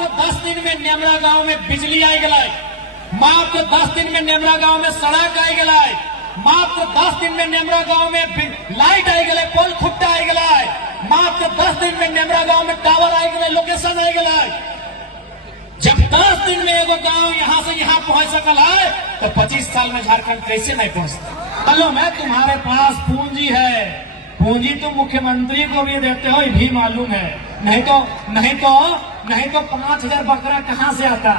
मात्र 10 दिन में नेमरा गांव में बिजली आई गई, मात्र 10 दिन में नेमरा गांव में सड़क आई गई, मात्र 10 दिन में नेमरा गांव में लाइट आई गई, पोल खुट्टा आई गई, मात्र 10 दिन में नेमरा गांव में टावर आई गए, लोकेशन आई गई। जब 10 दिन में एगो गांव यहां से यहां पहुंच सकल है तो 25 साल में झारखंड कैसे नहीं पहुंचता। चलो मैं तुम्हारे पास पूंजी है, पूंजी तुम मुख्यमंत्री को भी देते हो, ये भी मालूम है, नहीं तो 5,000 बकरा कहां से आता,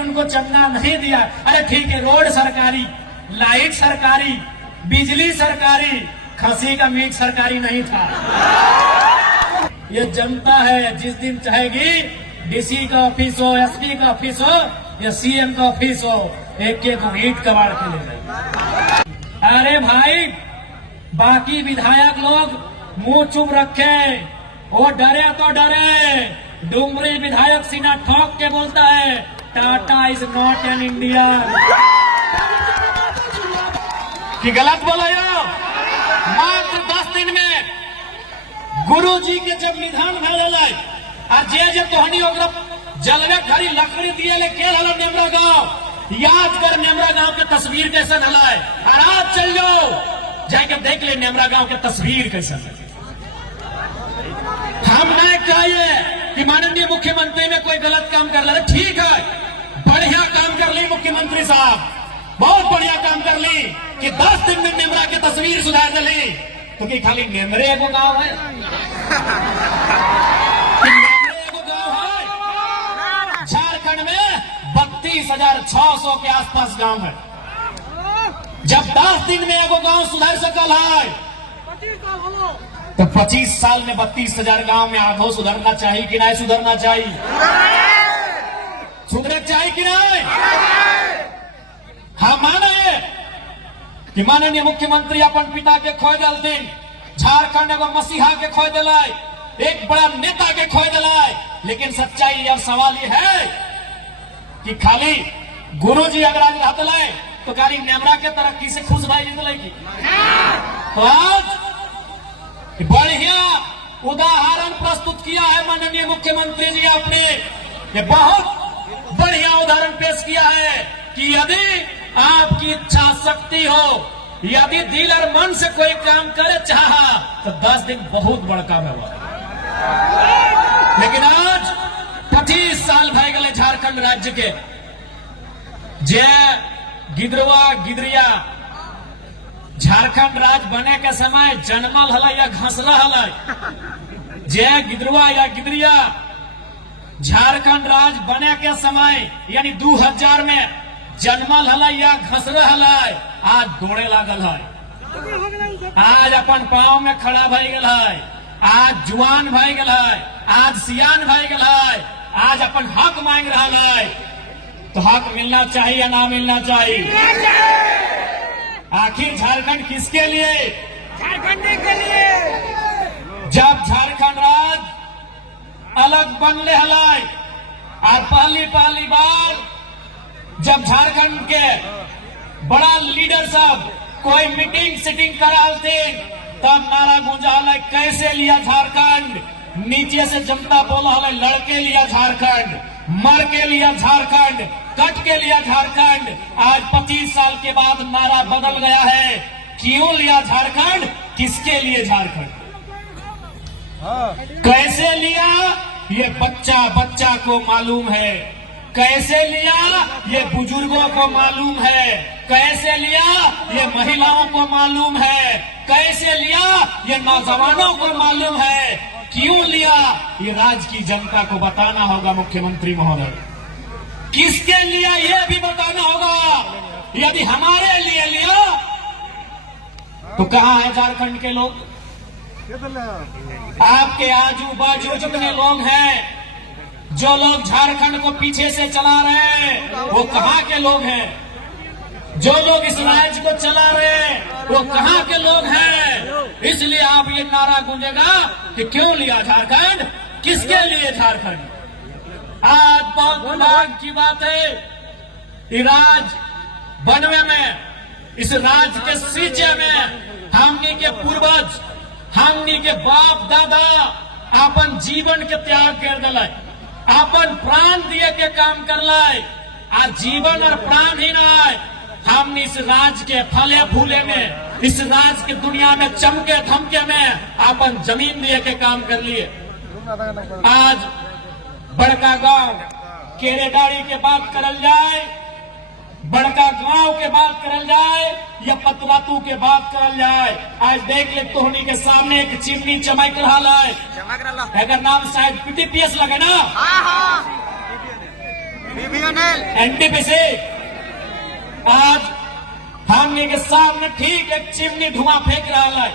उनको चंदा नहीं दिया। अरे ठीक है, रोड सरकारी, लाइट सरकारी, बिजली सरकारी, खसी का मीट सरकारी नहीं था। ये जनता है, जिस दिन चाहेगी डीसी का ऑफिस हो, एसपी का ऑफिस हो या सीएम का ऑफिस हो, एक एक ईंट कबाड़ के ले जाए। अरे भाई, बाकी विधायक लोग मुंह चुप रखे, वो डरे तो डरे। डुमरी विधायक सीना ठोक के बोलता है, Tata is not an Indian. कि गलत बोला यो? मात्र 10 दिन में गुरु जी के जब निधन भले और जे तोहनी जलवे घड़ी लकड़ी दिए ले के हल नेमरा गांव, याद कर नेमरा गांव के तस्वीर कैसे हलाए, और आज चल जाओ जाके देख ले नेमरा गांव के तस्वीर कैसे। हम नहीं कहिए कि माननीय मुख्यमंत्री ने कोई गलत काम कर लिया, ठीक है, बढ़िया काम कर ली मुख्यमंत्री साहब, बहुत बढ़िया काम कर ली कि 10 दिन में नेमरा की तस्वीर सुधार दी। तो कि खाली नेमरे एगो गांव है, झारखंड में 32,600 के आसपास गांव है। जब 10 दिन में एगो गांव सुधर सकल है तो 25 साल में 32,000 गांव में आधो सुधरना चाहिए कि नहीं सुधरना चाहिए? सुधर चाहिए कि नहीं? हाँ माने कि माननीय मुख्यमंत्री अपन पिता के खोए दिल, झारखंड एगो मसीहा के खोए दिलाय, एक बड़ा नेता के खोए दिलाय। लेकिन सच्चाई और सवाल ये है कि खाली गुरु जी अगर आज रहते लाए तो गाड़ी नेमरा के तरक्की से खुश भाई की। तो आज बढ़िया उदाहरण प्रस्तुत किया है माननीय मुख्यमंत्री जी, आपने ये बहुत बढ़िया उदाहरण पेश किया है कि यदि आपकी इच्छा शक्ति हो, यदि दिल और मन से कोई काम करे चाहा तो 10 दिन बहुत बड़ा काम है। लेकिन आज 25 साल भय गए झारखंड राज्य के, जे गिदरवा गिदरिया झारखंड राज्य बने के समय जन्मल हल या घसला हल, जे गिदरवा या गिदरिया झारखंड राज्य बने के समय यानी 2000 में जन्मल हल या घसरा हल, आज दौड़े लागल है, आज अपन पांव में खड़ा भई गल है, आज जुआन भई गल है, आज सियान भई गल है, आज अपन हक मांग रहा है। तो हक मिलना चाहिए या ना मिलना चाहिए? आखिर झारखंड किसके लिए? झारखंड के लिए। जब झारखंड राज्य अलग बनले हलाई और पहली बार जब झारखंड के बड़ा लीडर सब कोई मीटिंग सिटिंग कराते तब नारा गूंजा है, कैसे लिया झारखंड, नीचे से जनता बोला है, लड़के लिया झारखंड, मर के लिया झारखंड, कट के लिया झारखंड। आज 25 साल के बाद नारा बदल गया है, क्यों लिया झारखंड, किसके लिए झारखंड, कैसे लिया, ये बच्चा को मालूम है, कैसे लिया ये बुजुर्गों को मालूम है, कैसे लिया ये महिलाओं को मालूम है, कैसे लिया ये नौजवानों को मालूम है, क्यों लिया ये राज्य की जनता को बताना होगा। मुख्यमंत्री महोदय, किसके लिया ये भी बताना होगा। यदि हमारे लिए लिया तो कहां है झारखंड के लोग? आपके आजू बाजू जितने लोग हैं, जो लोग झारखंड को पीछे से चला रहे हैं, वो कहां के लोग हैं? जो लोग इस राज्य को चला रहे हैं वो कहां के लोग हैं? इसलिए आप ये नारा गूंजेगा कि क्यों लिया झारखंड, किसके लिए झारखंड। आज बहुत दुर्भाग्य की बात है, राज्य बनवे में, इस राज्य के सींचे में हमनी के पूर्वज, हमनी के बाप दादा अपन जीवन के त्याग कर दिला। अपन प्राण दिए के काम कर लाए। आज जीवन और प्राण ही ना आए। हम इस राज के फले फूले में, इस राज की दुनिया में चमके धमके में अपन जमीन दिए के काम कर लिए। आज बड़का गांव केरेडाड़ी के बात करल जाए, बड़का गांव के बात करल जाए या पतरातू के बात करल जाए, आज देख ले तोहनी के सामने एक चिमनी चमक रहा है। अगर नाम शायद पीटीपीएस लगे ना, एनटीपीसी, आज हमने के सामने ठीक एक चिमनी धुआं फेंक रहा है।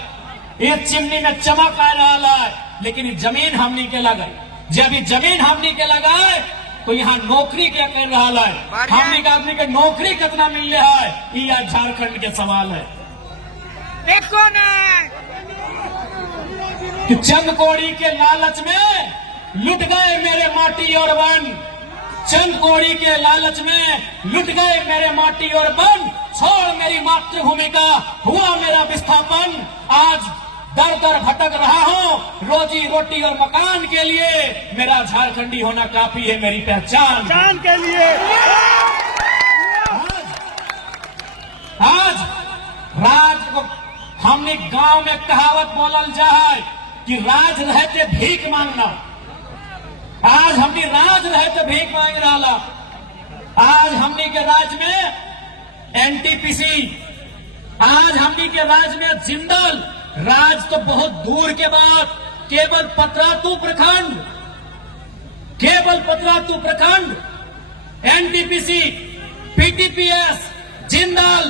ये चिमनी में चमक आ रहा है, लेकिन ये जमीन हमनी के लगे। जब ये जमीन हमनी के लगाए तो यहाँ नौकरी क्या कर रहा है, हमनी के आदमी के नौकरी कितना मिल रहा है, ये आज झारखंड के सवाल है। देखो ना कि चंद कौड़ी के लालच में लुट गए मेरे माटी और वन, चंद कौड़ी के लालच में लुट गए मेरे माटी और वन, छोड़ मेरी मातृभूमि का हुआ मेरा विस्थापन। आज दर दर भटक रहा हूँ रोजी रोटी और मकान के लिए, मेरा झारखंडी होना काफी है मेरी पहचान के लिए। आज राज को हमने गांव में कहावत बोलल जाए कि राज रहते भीख मांगना। आज हमने राज रहते भीख मांग रहा। आज हमने के राज में एनटीपीसी, आज हमने के राज में जिंदल, राज तो बहुत दूर के बाद केवल पतरातू प्रखंड, केवल पतरातू प्रखंड, एनटीपीसी, पीटीपीएस, जिंदल,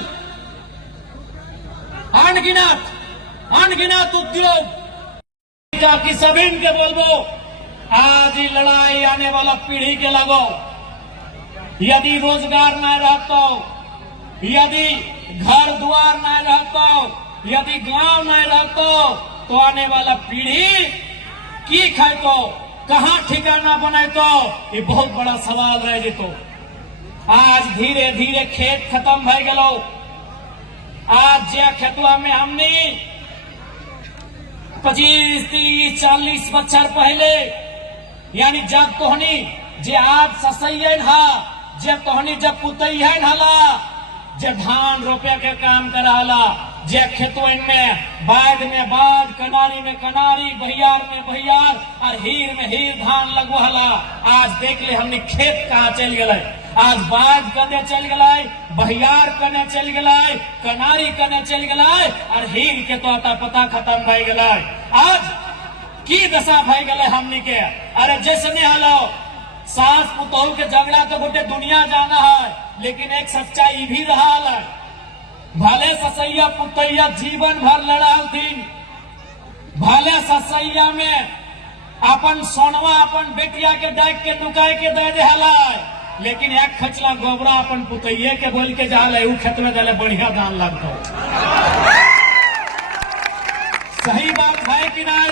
अनगिनत उद्योग की सभी के बोलबो। आज ही लड़ाई आने वाला पीढ़ी के लगो। यदि रोजगार न रहता, यदि घर द्वार न रहता, यदि गांव न रहता, तो आने वाला पीढ़ी की खातो, कहाँ ठिकाना बनातो, ये बहुत बड़ा सवाल रह जेतो। आज धीरे धीरे खेत खत्म भय गलो। आज जे खेतवा में हमने 25, 30, 40 बच्चर पहले, यानी जब तोहनी जे आज ससैयन हा, जब तोहनी जब पुतैयन हला, जब धान रोपे के काम कराला, जे खेतवन में बाढ़ में बाढ़, कनारी में कनारी, बहियार में बहियार और हीर में हीर धान लगवहला। आज देख ले हमने खेत कहाँ चल गए। आज बाढ़ कने चल गए, बहियार कने चल गए, कनारी कने चल गए और हीर के तो आता पता खत्म भय गए। आज की दशा भय गए हमनी के। अरे जैसने हालो सास पुतोह के झगड़ा तो गोटे दुनिया जाना है, लेकिन एक सच्चाई भी रहा है। भले ससैया पुतैया जीवन भर लड़ा थी, भले ससैया में अपन सोनवा अपन बेटिया के डाक के नुकाय के दे दिला, लेकिन एक खचला गोबरा अपन पुतैये के बोल के जाले उ खेत में डाले बढ़िया दान लगता। सही बात है कि नहीं?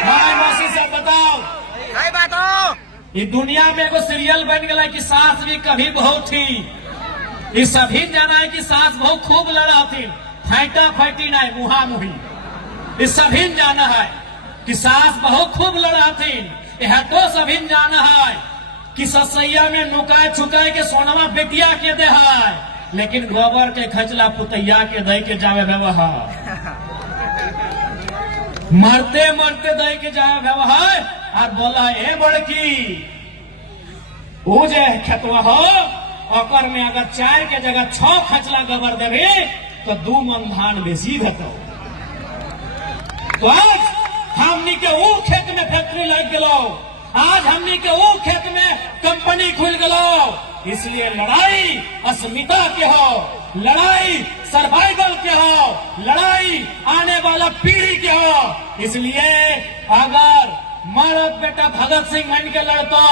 भाई मौसी से बताओ। सही बात हो। ये दुनिया में एगो सीरियल बन गया कि सास भी कभी बहुत थी। ये सभी जाना है कि सास बहुत खूब लड़ा थी, फैटा फैटी नहीं मुहा मुही। ये सभी जाना है कि सास बहुत खूब लड़ा थी। यह तो सभी जाना है कि ससैया में नुकाय छुकाय के सोनवा बेटिया के दे है, लेकिन गोबर के खचला पुतैया के दे के जावे व्यवहार, मरते मरते दे के जावे व्यवहार। और बोला ए बड़की वो जे खेतवा हो ओकर में अगर 4 के जगह 6 खचला गोबर देवे तो 2 मन धान बेसी भेटो। तो आज हमनी के वो खेत में फैक्ट्री लग गलो, आज हमनी के वो खेत में कंपनी खुल गलो। इसलिए लड़ाई अस्मिता के हो, लड़ाई सर्वाइवल के हो, लड़ाई आने वाला पीढ़ी के हो। इसलिए अगर मरद बेटा भगत सिंह बन के लड़ता,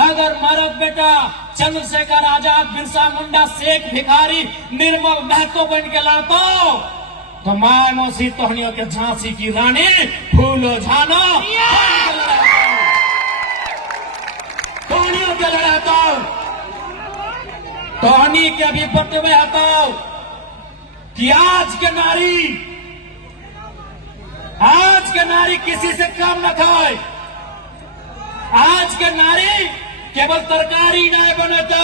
अगर मरद बेटा चंद्रशेखर आजाद, बिरसा मुंडा, शेख भिखारी, निर्मल महतो बन के लड़ता, तो माय मौसी तोहनियों के झांसी की रानी फूलो झाना तोहनियों के लड़ाता, तोहनी के भी बटवे हटाओ कि आज के नारी किसी से कम न खाए, आज आज के नारी केवल तरकारी नहीं बनता,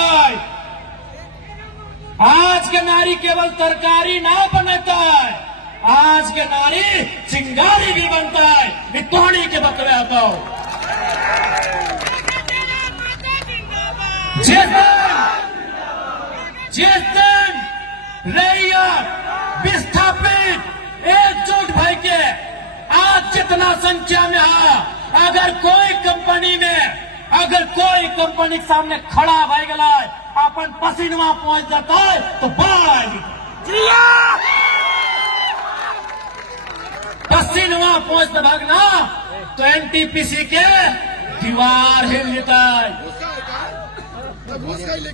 आज के नारी केवल तरकारी ना बनता है, आज के नारी चिंगारी भी बनता है। वितोड़ी के बकरे आता हो जिस दिन रैयत विस्थापित एकजुट भाई के आज जितना संख्या में है, अगर कोई कंपनी के सामने खड़ा भाई गला अपन पसीनवा पहुंच जाता है तो बाढ़ आएगी, पसीनवा पहुंचता भागना तो एनटीपीसी के दीवार हिल लेता है।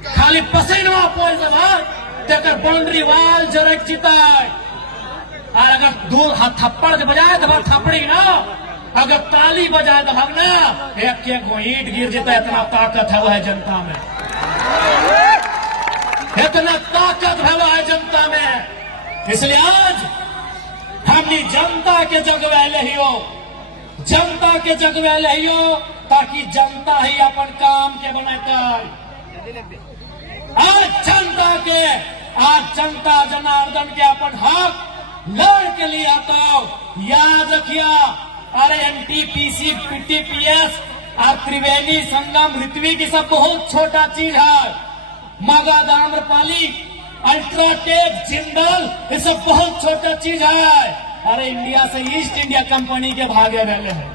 खाली पसीनवा पहुंचता भाग तेकर बाउंड्री वाल जरक जीता है। और अगर दो थप्पड़ बजाए तो भाग थप्पड़ी ना, अगर ताली बजाए तो भागना एक एक ईंट गिर जाता है। इतना ताकत है वह जनता में, इतना ताकत है वह जनता में। इसलिए आज हमने जनता के जगवे लियो, जनता के जगवे लियो, ताकि जनता ही अपन काम के बनाता है। आज जनता जनार्दन के अपन हक लड़ के लिए आता हो। याद रखिया, अरे एनटीपीसी, पीटीपीएस और त्रिवेणी संगम, ऋत्विक की सब बहुत छोटा चीज है। मगध, आम्रपाली, अल्ट्राटेक, जिंदल, ये सब बहुत छोटा चीज है। अरे इंडिया से ईस्ट इंडिया कंपनी के भागे वाले हैं।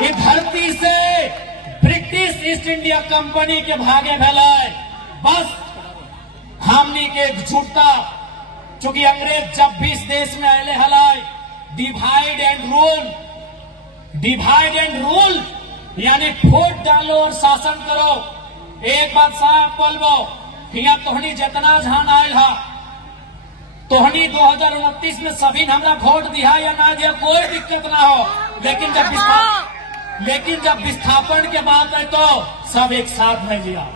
ये धरती से ब्रिटिश ईस्ट इंडिया कंपनी के भागे वाले बस हमनी के झूठा, चूंकि अंग्रेज जब भी इस देश में आए हलाय डिवाइड एंड रूल यानी फूट डालो और शासन करो। एक बात साफ बोलबो कि यहाँ तोहनी जितना झान आयल है, तोहनी 2029 में सभी हमरा वोट दिया या ना दिया कोई दिक्कत ना हो, लेकिन जब विस्थापन के बात है तो सब एक साथ नहीं दिया।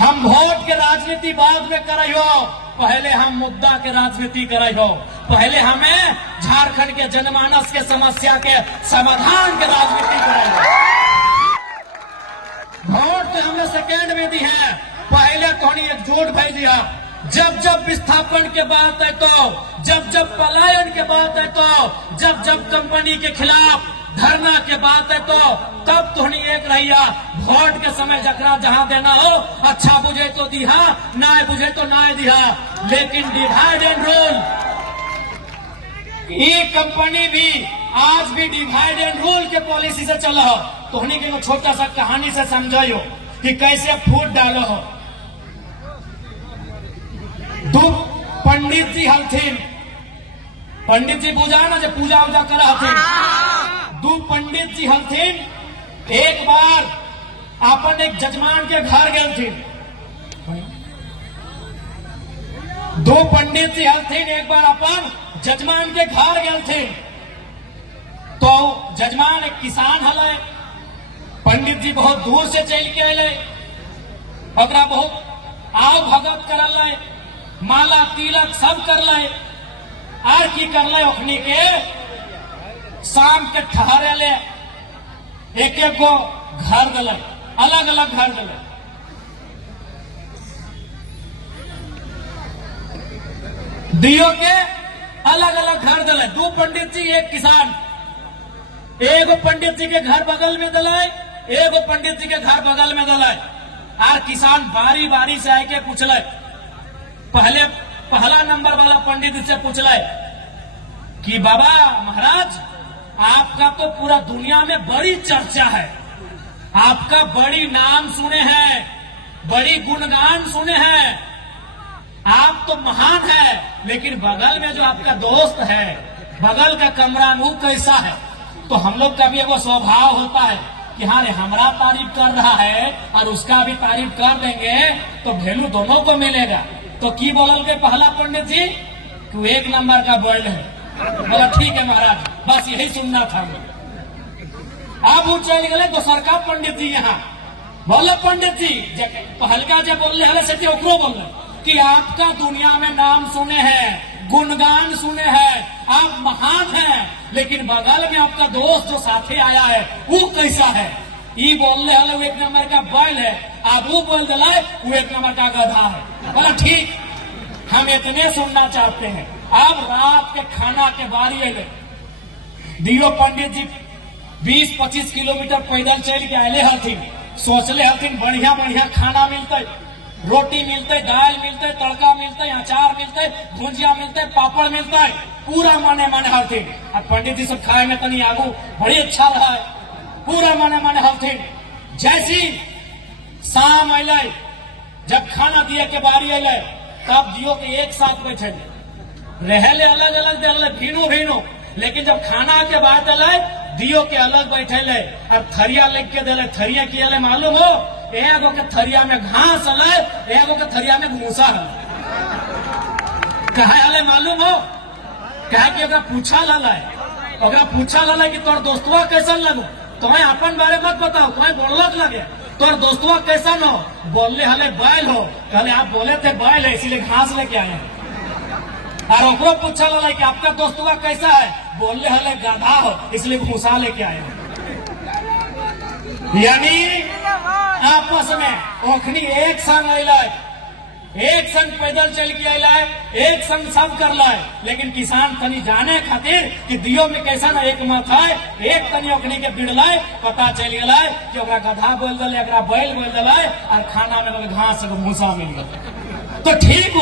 हम वोट के राजनीति बाद में करे हो, पहले हम मुद्दा के राजनीति करे हो। पहले हमें झारखंड के जनमानस के समस्या के समाधान के राजनीति करे हो। वोट तो हमने सेकेंड में दी है, पहले थोड़ी एकजुट भाई दिया। जब विस्थापन के बात है तो, जब पलायन के बात है तो, जब कंपनी के खिलाफ धरना के बात है तो तब तोहनी एक रहिया। वोट के समय जकरा जहां देना हो, अच्छा बुझे तो दिहा, ना बुझे तो ना दिहा, लेकिन डिवाइड एंड रूल, ये कंपनी भी आज भी डिवाइड एंड रूल के पॉलिसी से चला हो। तोहनी के छोटा सा कहानी से समझाइयो कि कैसे फूट डालो हो। दो पंडित जी हलथिन, पंडित जी पूजा ना जो पूजा उजा करा हथिन, दो पंडित जी हलथिन। एक बार अपन एक जजमान के घर गए थे, दो पंडित जी हलथिन, एक बार अपन जजमान के घर गए थे। तो जजमान एक किसान हल, पंडित जी बहुत दूर से चल के अले, ओकरा बहुत आव भगत करल, माला तिलक सब करल, आर की करल, ओखनी के शाम के ठहरे ले एक एक गो घर दिल, अलग अलग घर दिल। दियो के अलग अलग घर दिल, दो पंडित जी एक किसान। एगो पंडित जी के घर बगल में दिलाए, एगो पंडित जी के घर बगल में दिलाए। और किसान बारी बारी से आके पूछले, पहला नंबर वाला पंडित से पूछले कि बाबा महाराज, आपका तो पूरा दुनिया में बड़ी चर्चा है, आपका बड़ी नाम सुने हैं, बड़ी गुणगान सुने हैं, आप तो महान है, लेकिन बगल में जो आपका दोस्त है, बगल का कमरा वो कैसा है? तो हम लोग का भी वो स्वभाव होता है कि हाँ रे, हमारा तारीफ कर रहा है और उसका भी तारीफ कर देंगे तो वैल्यू दोनों को मिलेगा। तो की बोलल के पहला पंडित जी कि एक नंबर का वर्ल्ड है। बोला ठीक है महाराज, बस यही सुनना था। अब वो चल गए दोसर का पंडित जी यहाँ। बोले पंडित जी, पहलका जब बोल रहे से ओकरो बोल रहे कि आपका दुनिया में नाम सुने हैं, गुणगान सुने हैं, आप महान हैं, लेकिन बगल में आपका दोस्त जो साथे आया है वो कैसा है? ये बोलने वाले वो एक नंबर का बैल है, आप वो बोल दिलाए वो एक नंबर का गधा है। बोला ठीक, हम इतने सुनना चाहते हैं। अब रात के खाना के बारी है, दियो पंडित जी 20-25 किलोमीटर पैदल चल के आये हथिन, सोचले हथिन बढ़िया बढ़िया खाना मिलते, रोटी मिलते, दाल मिलते, तड़का मिलते, अचार मिलते, भुजिया मिलते, पापड़ मिलते, पूरा माने माने हथिन। अब पंडित जी सब खाए में तनी आगू बड़ी अच्छा रहा है, पूरा माने माने हथिन। जैसी शाम अल, जब खाना दिए के बारी अल, तब दियो के एक साथ बैठे रहले, अलग अलग दे भीनो भीनो, लेकिन जब खाना के बाद अल दियो के अलग बैठे ले और थरिया लेके के दिले। थरिया किया मालूम हो? एगो के थरिया में घास अल, एगो के थरिया में भूसा हल। कहे हले मालूम हो? कहे कि ओकरा पूछा लाए, ओकरा पूछा लाए कि तोर दोस्तवा कैसन लगो, तुम्हें अपन बारे मत बताओ, तुम्हें बोलक लगे, तोर दोस्तवा कैसन हो? बोलले हले बैल हो। कहले आप बोले थे बैल है इसीलिए घास लेके आए हैं। और ओकरो पूछा लाए कि आपका दोस्तवा कैसा है? बोलले हले गधा हो इसलिए भूसा लेके आए हैं। यानी आपस में ओखनी एक संग अल, एक संग पैदल चल के अल, एक संग सब कर लाए, लेकिन किसान तनी जाने खातिर कि दियो में कैसा ना एक मत है, एक तनी ओखनी के बिड़लाए, पता चल गया कि ओकरा गधा बोल दिले, एकरा बैल बोल दिले, और खाना में घास भूसा मिल गया। तो ठीक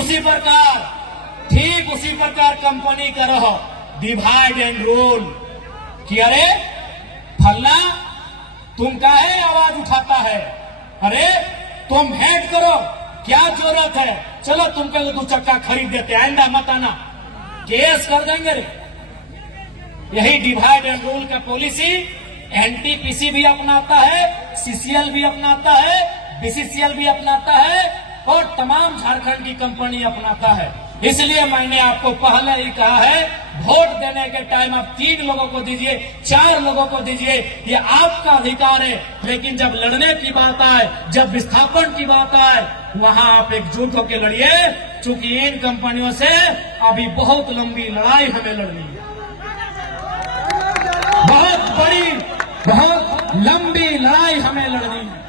उसी प्रकार कंपनी का रहो डिवाइड एंड रूल कि अरे फल्ला तुम काहे आवाज उठाता है, अरे तुम भेंट करो, क्या जरूरत है, चलो तुमको 2 चक्का खरीद देते, आइंदा मत आना, केस कर देंगे रे। यही डिवाइड एंड रूल का पॉलिसी एनटीपीसी भी अपनाता है, सीसीएल भी अपनाता है, बीसीसीएल भी अपनाता है, और तमाम झारखंड की कंपनी अपनाता है। इसलिए मैंने आपको पहले ही कहा है, वोट देने के टाइम आप 3 लोगों को दीजिए, 4 लोगों को दीजिए, ये आपका अधिकार है, लेकिन जब लड़ने की बात आए, जब विस्थापन की बात आए, वहां आप एकजुट होकर लड़िए, क्योंकि इन कंपनियों से अभी बहुत लंबी लड़ाई हमें लड़नी है, बहुत बड़ी, बहुत लंबी लड़ाई हमें लड़नी है।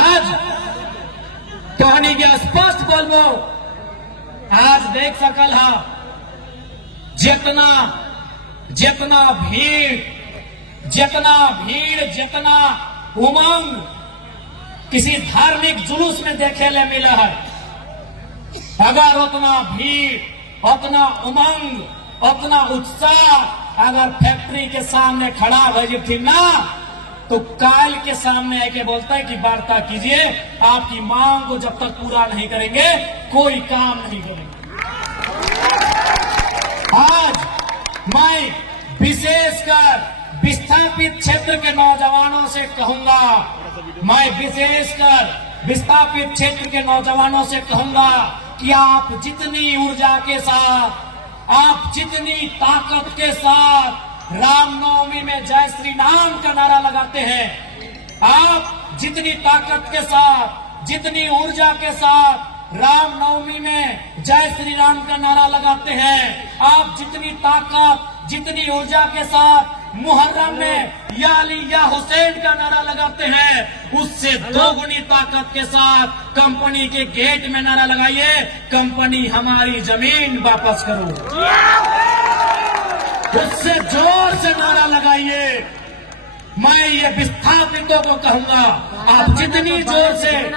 आज कहनी के स्पष्ट बोलबो, आज देख सकल हा जितना भीड़, जितना उमंग किसी धार्मिक जुलूस में देखे ले मिला है, अगर उतना भीड़, उतना उमंग, उतना उत्साह अगर फैक्ट्री के सामने खड़ा हो जाती ना, तो काल के सामने आके बोलता है कि वार्ता कीजिए, आपकी मांग को जब तक पूरा नहीं करेंगे कोई काम नहीं करेंगे। आज मैं विशेषकर विस्थापित क्षेत्र के नौजवानों से कहूंगा, मैं विशेषकर विस्थापित क्षेत्र के नौजवानों से कहूंगा कि आप जितनी ऊर्जा के साथ, आप जितनी ताकत के साथ रामनवमी में जय श्री राम का नारा लगाते हैं, आप जितनी ताकत के साथ, जितनी ऊर्जा के साथ रामनवमी में जय श्री राम का नारा लगाते हैं, आप जितनी ताकत, जितनी ऊर्जा के साथ मुहर्रम में या अली या हुसैन का नारा लगाते हैं, उससे 2 गुनी ताकत के साथ कंपनी के गेट में नारा लगाइए, कंपनी हमारी जमीन वापस करो। उससे जोर से नारा लगाइए। मैं ये विस्थापितों को कहूंगा, आप जितनी जोर से,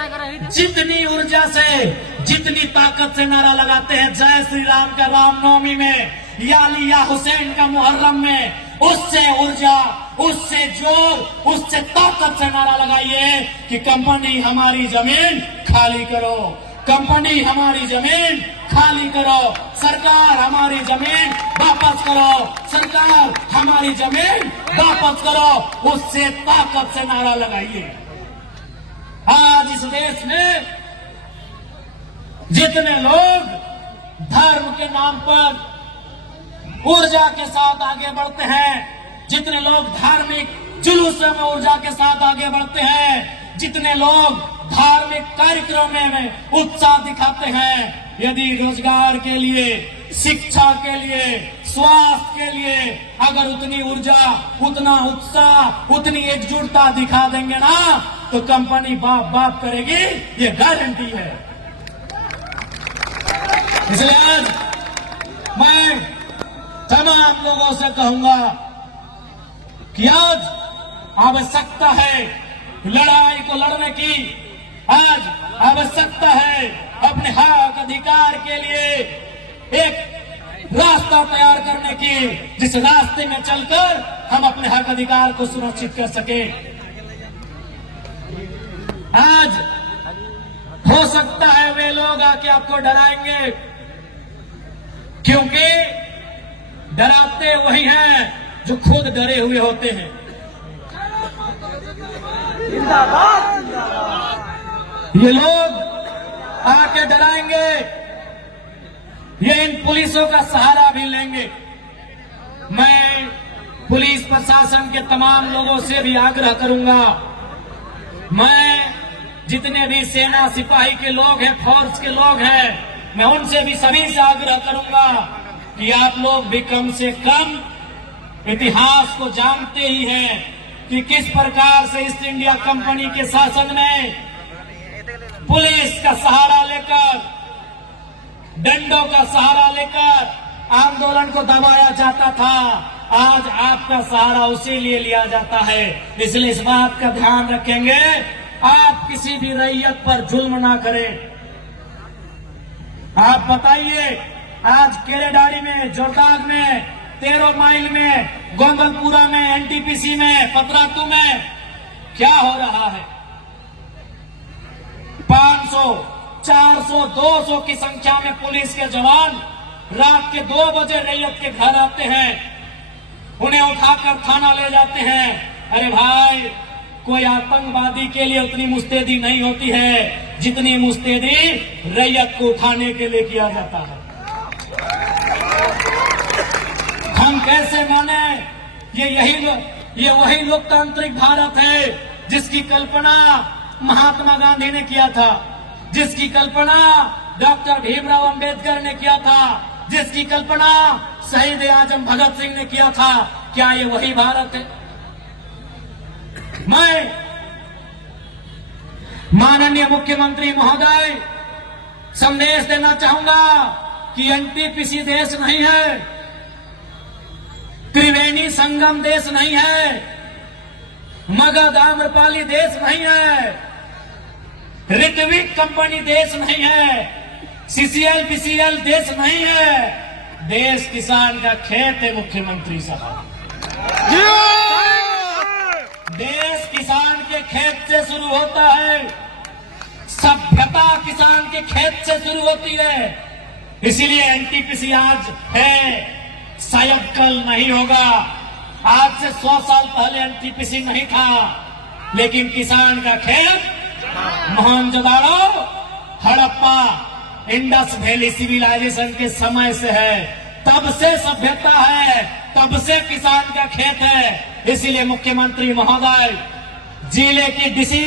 जितनी ऊर्जा से, जितनी ताकत से नारा लगाते हैं जय श्री राम का रामनवमी में या अली या हुसैन का मुहर्रम में, उससे ऊर्जा, उससे जोर, उससे ताकत से नारा लगाइए कि कंपनी हमारी जमीन खाली करो, कंपनी हमारी जमीन खाली करो, सरकार हमारी जमीन वापस करो, सरकार हमारी जमीन वापस करो, उससे ताकत से नारा लगाइए। आज इस देश में जितने लोग धर्म के नाम पर ऊर्जा के साथ आगे बढ़ते हैं, जितने लोग धार्मिक जुलूसों में ऊर्जा के साथ आगे बढ़ते हैं, जितने लोग धार्मिक कार्यक्रमों में उत्साह दिखाते हैं, यदि रोजगार के लिए, शिक्षा के लिए, स्वास्थ्य के लिए अगर उतनी ऊर्जा, उतना उत्साह, उतनी एकजुटता दिखा देंगे ना, तो कंपनी बाप बाप करेगी, ये गारंटी है। इसलिए आज मैं तमाम लोगों से कहूंगा कि आज आवश्यकता है लड़ाई को लड़ने की, आज आवश्यकता है अपने हक अधिकार के लिए एक रास्ता तैयार करने की, जिस रास्ते में चलकर हम अपने हक अधिकार को सुरक्षित कर सके। आज हो सकता है वे लोग आके आपको डराएंगे, क्योंकि डराते वही हैं जो खुद डरे हुए होते हैं। ये लोग आके डराएंगे, ये इन पुलिसों का सहारा भी लेंगे। मैं पुलिस प्रशासन के तमाम लोगों से भी आग्रह करूंगा, मैं जितने भी सेना सिपाही के लोग हैं, फौज के लोग हैं, मैं उनसे भी सभी से आग्रह करूंगा कि आप लोग भी कम से कम इतिहास को जानते ही हैं कि किस प्रकार से ईस्ट इंडिया कंपनी के शासन में पुलिस का सहारा लेकर, डंडों का सहारा लेकर आंदोलन को दबाया जाता था। आज आपका सहारा उसी लिए लिया जाता है। इसलिए इस बात का ध्यान रखेंगे, आप किसी भी रैयत पर जुल्म ना करें। आप बताइए, आज केरेडाड़ी में, जोरदाग में, 13 माइल में, गोंदलपुरा में, एनटीपीसी में, पतरातू में क्या हो रहा है? 500, 400, 200 की संख्या में पुलिस के जवान रात के 2 बजे रैयत के घर आते हैं, उन्हें उठाकर थाना ले जाते हैं। अरे भाई, कोई आतंकवादी के लिए उतनी मुस्तैदी नहीं होती है जितनी मुस्तैदी रैयत को उठाने के लिए किया जाता है। हम कैसे माने? ये वही लोकतांत्रिक भारत है जिसकी कल्पना महात्मा गांधी ने किया था, जिसकी कल्पना डॉक्टर भीमराव अंबेडकर ने किया था, जिसकी कल्पना शहीद आजम भगत सिंह ने किया था। क्या ये वही भारत है? मैं माननीय मुख्यमंत्री महोदय संदेश देना चाहूंगा कि एनटीपीसी देश नहीं है, त्रिवेणी संगम देश नहीं है, मगध आम्रपाली देश नहीं है, ऋत्विक कंपनी देश नहीं है, सीसीएल बीसीएल देश नहीं है। देश किसान का खेत है मुख्यमंत्री साहब। देश किसान के खेत से शुरू होता है, सभ्यता किसान के खेत से शुरू होती है। इसीलिए एनटीपीसी आज है, शायद कल नहीं होगा। आज से 100 साल पहले एनटीपीसी नहीं था, लेकिन किसान का खेत Mohenjodaro, Harappa, Indus Valley civilization के समय से है। तब से सभ्यता है, तब से किसान का खेत है। इसीलिए मुख्यमंत्री महोदय, जिले की डीसी,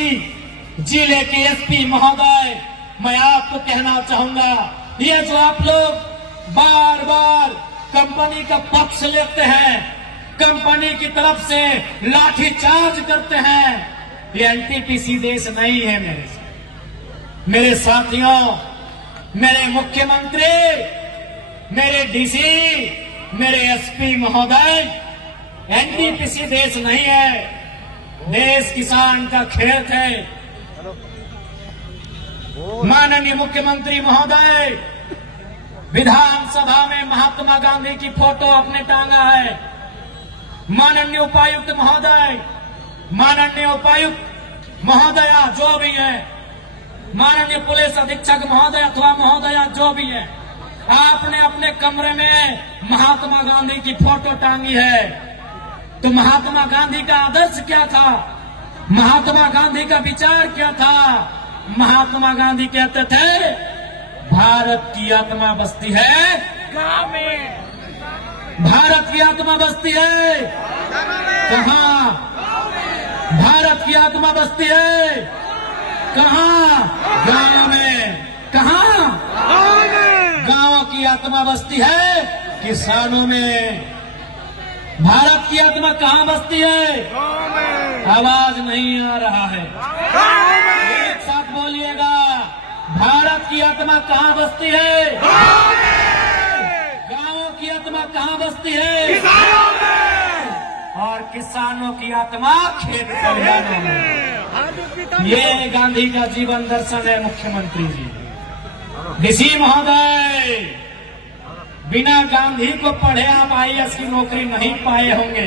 जिले के एसपी महोदय, मैं आपको कहना चाहूंगा, ये जो आप लोग बार बार कंपनी का पक्ष लेते हैं, कंपनी की तरफ से लाठीचार्ज करते हैं, ये एनटीपीसी देश नहीं है। मेरे साथियों, मेरे मुख्यमंत्री, मेरे डीसी, मेरे एसपी महोदय, एनटीपीसी देश नहीं है, देश किसान का खेत है। माननीय मुख्यमंत्री महोदय विधानसभा में महात्मा गांधी की फोटो अपने टांगा है। माननीय उपायुक्त महोदय, माननीय उपायुक्त महोदया जो भी है, माननीय पुलिस अधीक्षक महोदय अथवा महोदया जो भी है, आपने अपने कमरे में महात्मा गांधी की फोटो टांगी है। तो महात्मा गांधी का आदर्श क्या था? महात्मा गांधी का विचार क्या था? महात्मा गांधी कहते थे, भारत की आत्मा बसती है गांव में। भारत की आत्मा बसती है कहाँ? भारत की आत्मा बसती है कहाँ? गांव में। कहाँ? गांव में। आत्मा बसती है किसानों में। भारत की आत्मा कहाँ बसती है? आवाज नहीं आ रहा है, एक साथ बोलिएगा। भारत की आत्मा कहाँ बसती है? गांवों की आत्मा कहाँ बसती है? और किसानों की आत्मा खेत खलिहानों में। ये गांधी का जीवन दर्शन है मुख्यमंत्री जी। ऋषि महोदय, बिना गांधी को पढ़े आप IAS की नौकरी नहीं पाए होंगे।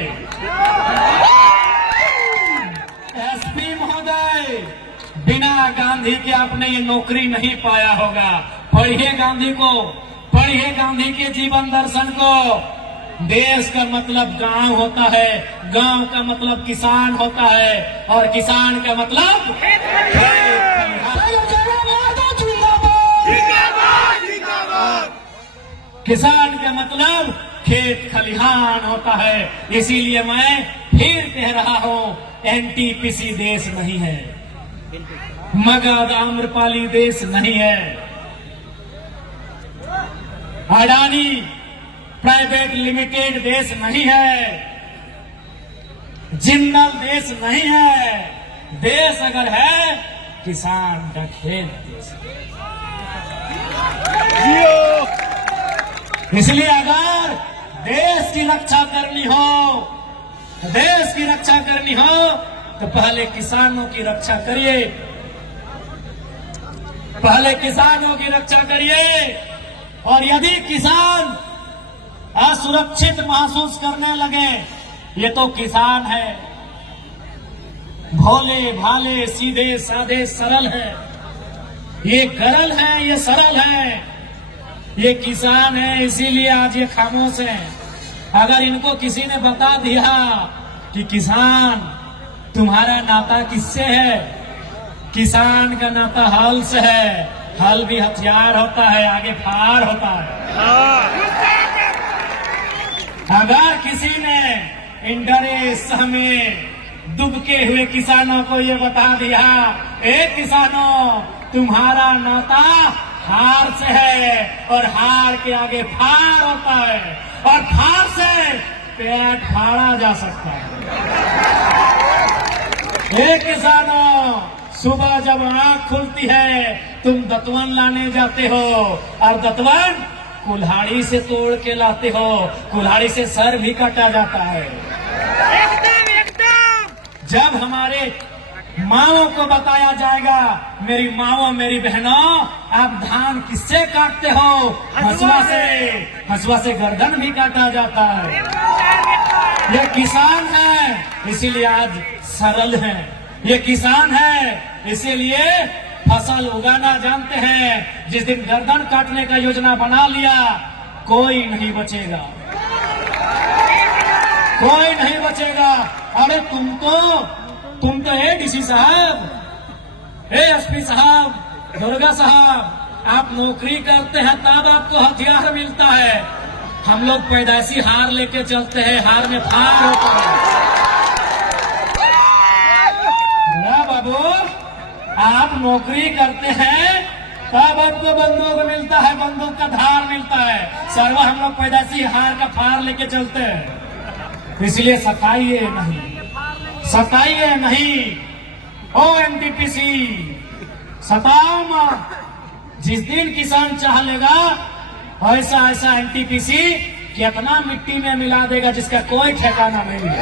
SP महोदय, बिना गांधी के आपने ये नौकरी नहीं पाया होगा। पढ़िए गांधी को, पढ़िए गांधी के जीवन दर्शन को। देश का मतलब गांव होता है, गांव का मतलब किसान होता है, और किसान का मतलब किसान का मतलब खेत खलिहान होता है। इसीलिए मैं फिर कह रहा हूं, NTPC देश नहीं है, मगध आम्रपाली देश नहीं है, अडानी प्राइवेट लिमिटेड देश नहीं है, जिंदल देश नहीं है। देश अगर है किसान का खेत देश है। इसलिए अगर देश की रक्षा करनी हो, देश की रक्षा करनी हो तो पहले किसानों की रक्षा करिए, पहले किसानों की रक्षा करिए। और यदि किसान असुरक्षित महसूस करने लगे, ये तो किसान है, भोले भाले सीधे साधे सरल है, ये गरल है, ये सरल है, ये किसान है, इसीलिए आज ये खामोश है। अगर इनको किसी ने बता दिया कि किसान तुम्हारा नाता किससे है, किसान का नाता हल से है, हल भी हथियार होता है, आगे फार होता है। अगर किसी ने इन डरे सहमे दुबके हुए किसानों को ये बता दिया, ए किसानों तुम्हारा नाता हार से है, और हार के आगे फार होता है, और फार से पेट फाड़ा जा सकता है। ए किसानों, सुबह जब आंख खुलती है तुम दतवन लाने जाते हो, और दतवन कुल्हाड़ी से तोड़ के लाते हो, कुल्हाड़ी से सर भी काटा जाता है। जब हमारे माओं को बताया जाएगा, मेरी माओं मेरी बहनों आप धान किससे काटते हो, हसुआ से, हसुआ से गर्दन भी काटा जाता है। ये किसान है इसीलिए आज सरल है, ये किसान है इसीलिए फसल उगाना जानते हैं। जिस दिन गर्दन काटने का योजना बना लिया, कोई नहीं बचेगा, कोई नहीं बचेगा। अरे तुम तो ADC साहब, SP साहब, दुर्गा साहब, आप नौकरी करते हैं तब आपको हथियार मिलता है। हम लोग पैदाइशी हार लेके चलते हैं, हार में फार होता है। बाबू, आप नौकरी करते हैं तब आपको बंदूक मिलता है, बंदूक का धार मिलता है। सर्वा हम लोग पैदाइशी हार का फार लेके चलते हैं। इसलिए सताइए नहीं, सताइए नहीं। ओ NTPC, सताओ मत। जिस दिन किसान चाह लेगा ऐसा ऐसा NTPC कितना मिट्टी में मिला देगा जिसका कोई ठिकाना नहीं है।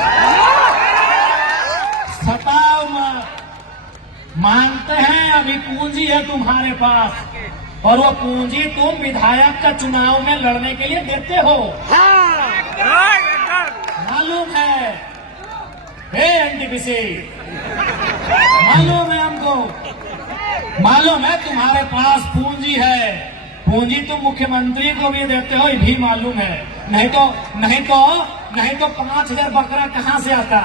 सताओ मत। मानते हैं अभी पूंजी है तुम्हारे पास, और वो पूंजी तुम विधायक का चुनाव में लड़ने के लिए देते हो, मालूम है। NTPC मालूम है हमको, मालूम है तुम्हारे पास पूंजी है। पूंजी तुम मुख्यमंत्री को भी देते हो, ये भी मालूम है। नहीं तो 5,000 बकरा कहाँ से आता?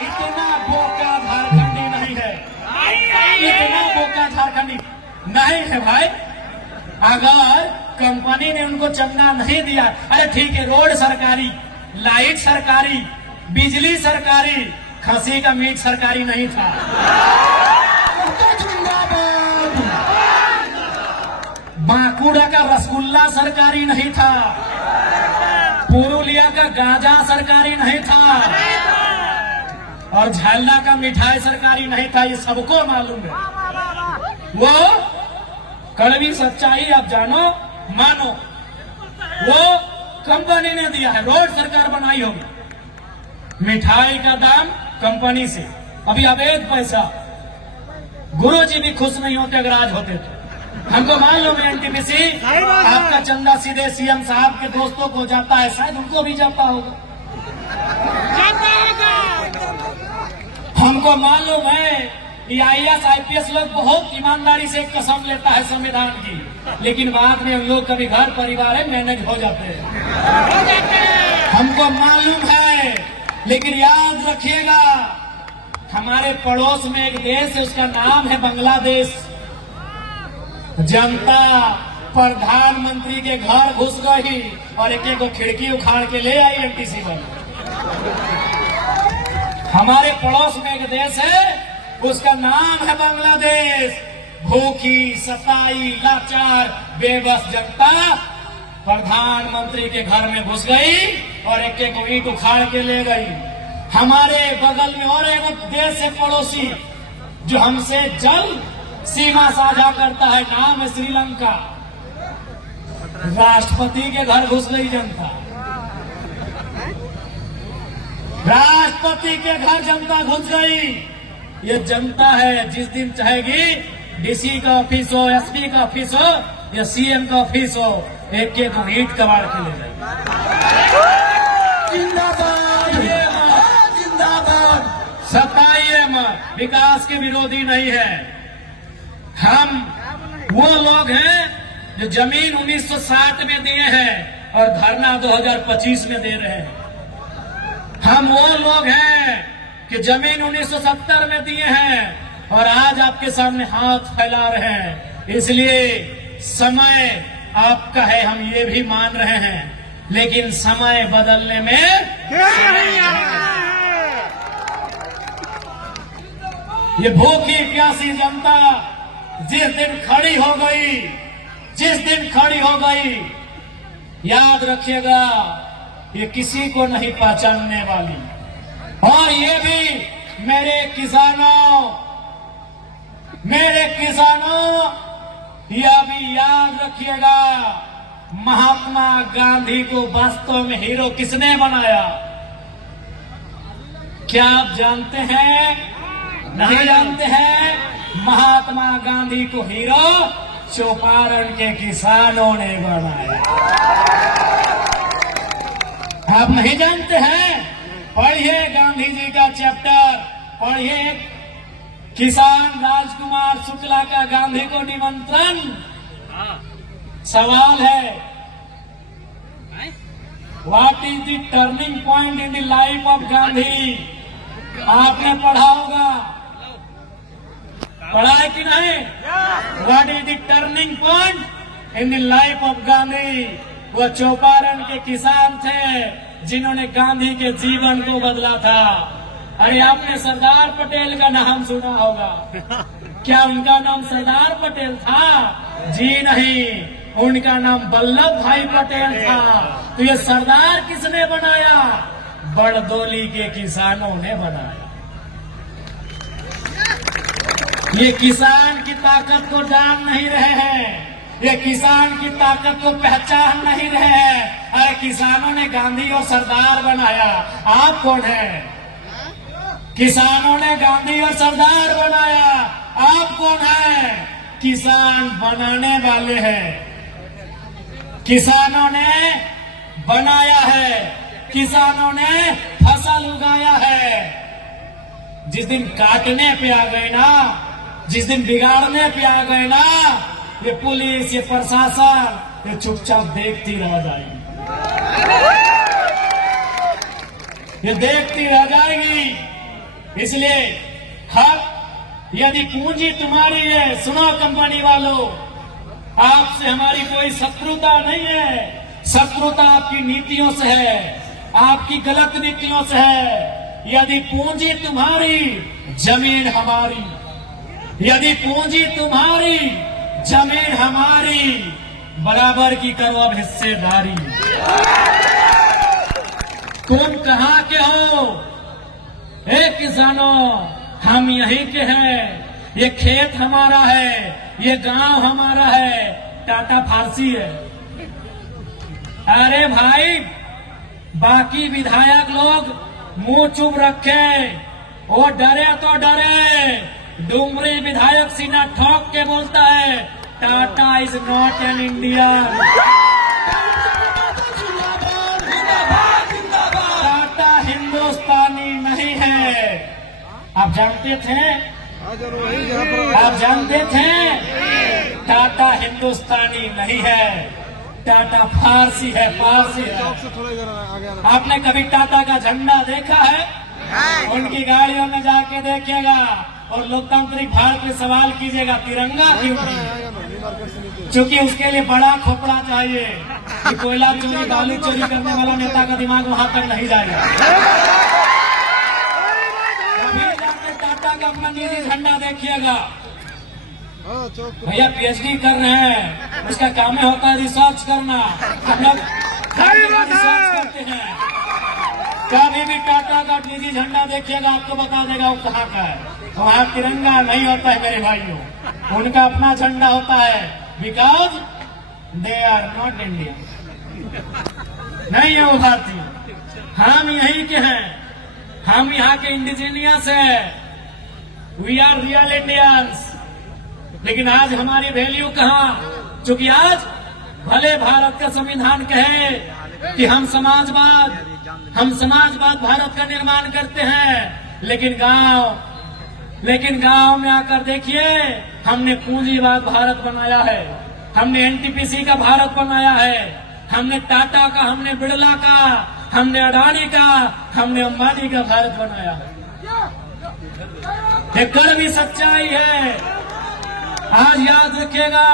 इतना बोका झारखंडी नहीं है, इतना बोका झारखंडी नहीं है भाई। अगर कंपनी ने उनको चंदा नहीं दिया, अरे ठीक है, रोड सरकारी, लाइट सरकारी, बिजली सरकारी, खसी का मीट सरकारी नहीं था, बांकुड़ा का रसगुल्ला सरकारी नहीं था, पुरुलिया का गांजा सरकारी नहीं था, और झलना का मिठाई सरकारी नहीं था। ये सबको मालूम है। वो कड़वी सच्चाई आप जानो मानो, वो कंपनी ने दिया है। रोड सरकार बनाई होगी, मिठाई का दाम कंपनी से, अभी अवैध पैसा। गुरुजी भी खुश नहीं होते अगर आज होते तो। हमको मालूम है एनटीपीसी आपका चंदा सीधे सीएम साहब के दोस्तों को जाता है, शायद उनको भी जाता होगा। हमको मालूम है ये IAS IPS लोग बहुत ईमानदारी से कसम लेता है संविधान की, लेकिन बाद में हम लोग कभी घर परिवार है मैनेज हो जाते हैं। हमको मालूम है, लेकिन याद रखिएगा हमारे पड़ोस में एक देश है, उसका नाम है बांग्लादेश। जनता प्रधानमंत्री के घर घुस गई और एक एक खिड़की उखाड़ के ले आई एनटीसी वाले। हमारे पड़ोस में एक देश है, उसका नाम है बांग्लादेश। भूखी सताई लाचार बेबस जनता प्रधानमंत्री के घर में घुस गई और एक एक ईंट उखाड़ के ले गई। हमारे बगल में और एक देश है पड़ोसी जो हमसे जल सीमा साझा करता है, नाम है श्रीलंका। राष्ट्रपति के घर घुस गई जनता, राष्ट्रपति के घर जनता घुस गई। ये जनता है, जिस दिन चाहेगी डीसी का ऑफिस हो, एसपी का ऑफिस हो या सीएम का ऑफिस हो, एक एक ईंट कबाड़ के ले जाएगी। जिंदाबाद, जिंदाबाद, सताइए मत, विकास के विरोधी नहीं है हम। वो लोग हैं जो जमीन 1960 में दिए हैं और धरना 2025 में दे रहे हैं। हम वो लोग हैं कि जमीन 1970 में दिए हैं और आज आपके सामने हाथ फैला रहे हैं। इसलिए समय आपका है, हम ये भी मान रहे हैं, लेकिन समय बदलने में ये भूखी प्यासी जनता जिस दिन खड़ी हो गई, जिस दिन खड़ी हो गई, याद रखिएगा ये किसी को नहीं पहचानने वाली। और ये भी मेरे किसानों यह भी याद रखिएगा, महात्मा गांधी को वास्तव में हीरो किसने बनाया? क्या आप जानते हैं? नहीं जानते हैं? महात्मा गांधी को हीरो चौपारण के किसानों ने बनाया। आप नहीं जानते हैं? पढ़िए गांधी जी का चैप्टर, पढ़िए किसान राजकुमार शुक्ला का गांधी को निमंत्रण। सवाल है, what is the turning point in the life of Gandhi? आपने पढ़ा होगा, पढ़ा है कि नहीं? What is the turning point in the life of Gandhi? वो चौपारण के किसान थे जिन्होंने गांधी के जीवन को बदला था। अरे आपने सरदार पटेल का नाम सुना होगा, क्या उनका नाम सरदार पटेल था? जी नहीं, उनका नाम वल्लभ भाई पटेल था। तो ये सरदार किसने बनाया? बड़दोली के किसानों ने बनाया। ये किसान की ताकत को जान नहीं रहे हैं, ये किसान की ताकत को पहचान नहीं रहे हैं। अरे किसानों ने गांधी और सरदार बनाया, आप कौन हैं? किसानों ने गांधी और सरदार बनाया, आप कौन हैं? किसान बनाने वाले हैं। किसानों ने बनाया है, किसानों ने फसल उगाया है। जिस दिन काटने पे आ गए ना, जिस दिन बिगाड़ने पे आ गए ना, ये पुलिस, ये प्रशासन, ये चुपचाप देखती रह जाएगी, ये देखती रह जाएगी। इसलिए हक, यदि पूंजी तुम्हारी है, सुनो कंपनी वालों, आपसे हमारी कोई शत्रुता नहीं है। शत्रुता आपकी नीतियों से है, आपकी गलत नीतियों से है। यदि पूंजी तुम्हारी, जमीन हमारी। यदि पूंजी तुम्हारी, जमीन हमारी। बराबर की करो अब हिस्सेदारी। तुम कहाँ के हो? हे किसानों, हम यहीं के हैं। ये खेत हमारा है, ये गांव हमारा है। टाटा फारसी है। अरे भाई, बाकी विधायक लोग मुंह चुप रखे, वो डरे तो डरे। डुमरी विधायक सीना ठोक के बोलता है, Tata is not an Indian. Tata हिंदुस्तानी नहीं है। आप जानते थे? आप जानते थे? टाटा हिंदुस्तानी नहीं है, टाटा फारसी है, फारसी है। आपने कभी टाटा का झंडा देखा है? उनकी गाड़ियों में जाके देखिएगा और लोकतांत्रिक भारत में सवाल कीजिएगा, तिरंगा क्यों नहीं? क्योंकि उसके लिए बड़ा खोपड़ा चाहिए कि कोयला चोरी, बालू चोरी करने वाला नेता का दिमाग वहां तक नहीं जाएगा। कभी जाके टाटा का अपना निजी झंडा देखिएगा। भैया पीएचडी कर रहे हैं, उसका काम होता है रिसर्च करना। हम लोग रिसर्च करते हैं। कभी भी टाटा का निजी झंडा देखिएगा, आपको बता देगा वो कहाँ का है। वहाँ तिरंगा नहीं होता है मेरे भाइयों, उनका अपना झंडा होता है। Because they are not Indian, नहीं है वो भारतीय। हम यहीं के हैं, हम यहाँ के इंडिजीनियस है। We are real Indians. लेकिन आज हमारी वैल्यू कहाँ? क्योंकि आज भले भारत का संविधान कहे कि हम समाजवाद भारत का निर्माण करते हैं, लेकिन गांव में आकर देखिए, हमने पूंजीवाद भारत बनाया है, हमने एनटीपीसी का भारत बनाया है, हमने टाटा का, हमने बिड़ला का, हमने अडानी का, हमने अंबानी का भारत बनाया है। ये कड़वी सच्चाई है। आज याद रखिएगा,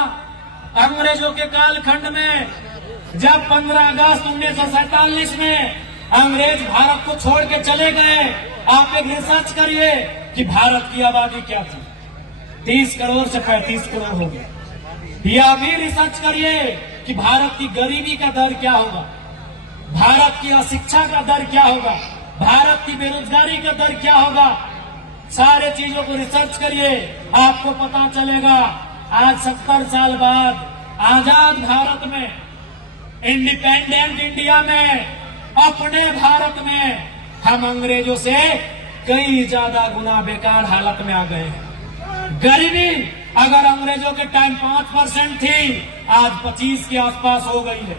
अंग्रेजों के कालखंड में जब 15 अगस्त 1947 में अंग्रेज भारत को छोड़ के चले गए, आप एक रिसर्च करिए कि भारत की आबादी क्या थी। 30 करोड़ से 35 करोड़ हो गई। या भी रिसर्च करिए कि भारत की गरीबी का दर क्या होगा, भारत की अशिक्षा का दर क्या होगा, भारत की बेरोजगारी का दर क्या होगा। सारे चीजों को रिसर्च करिए, आपको पता चलेगा। आज 70 साल बाद आजाद भारत में, इंडिपेंडेंट इंडिया में, अपने भारत में हम अंग्रेजों से कई ज्यादा गुना बेकार हालत में आ गए हैं। गरीबी अगर अंग्रेजों के टाइम 5% थी, आज 25 के आसपास हो गई है।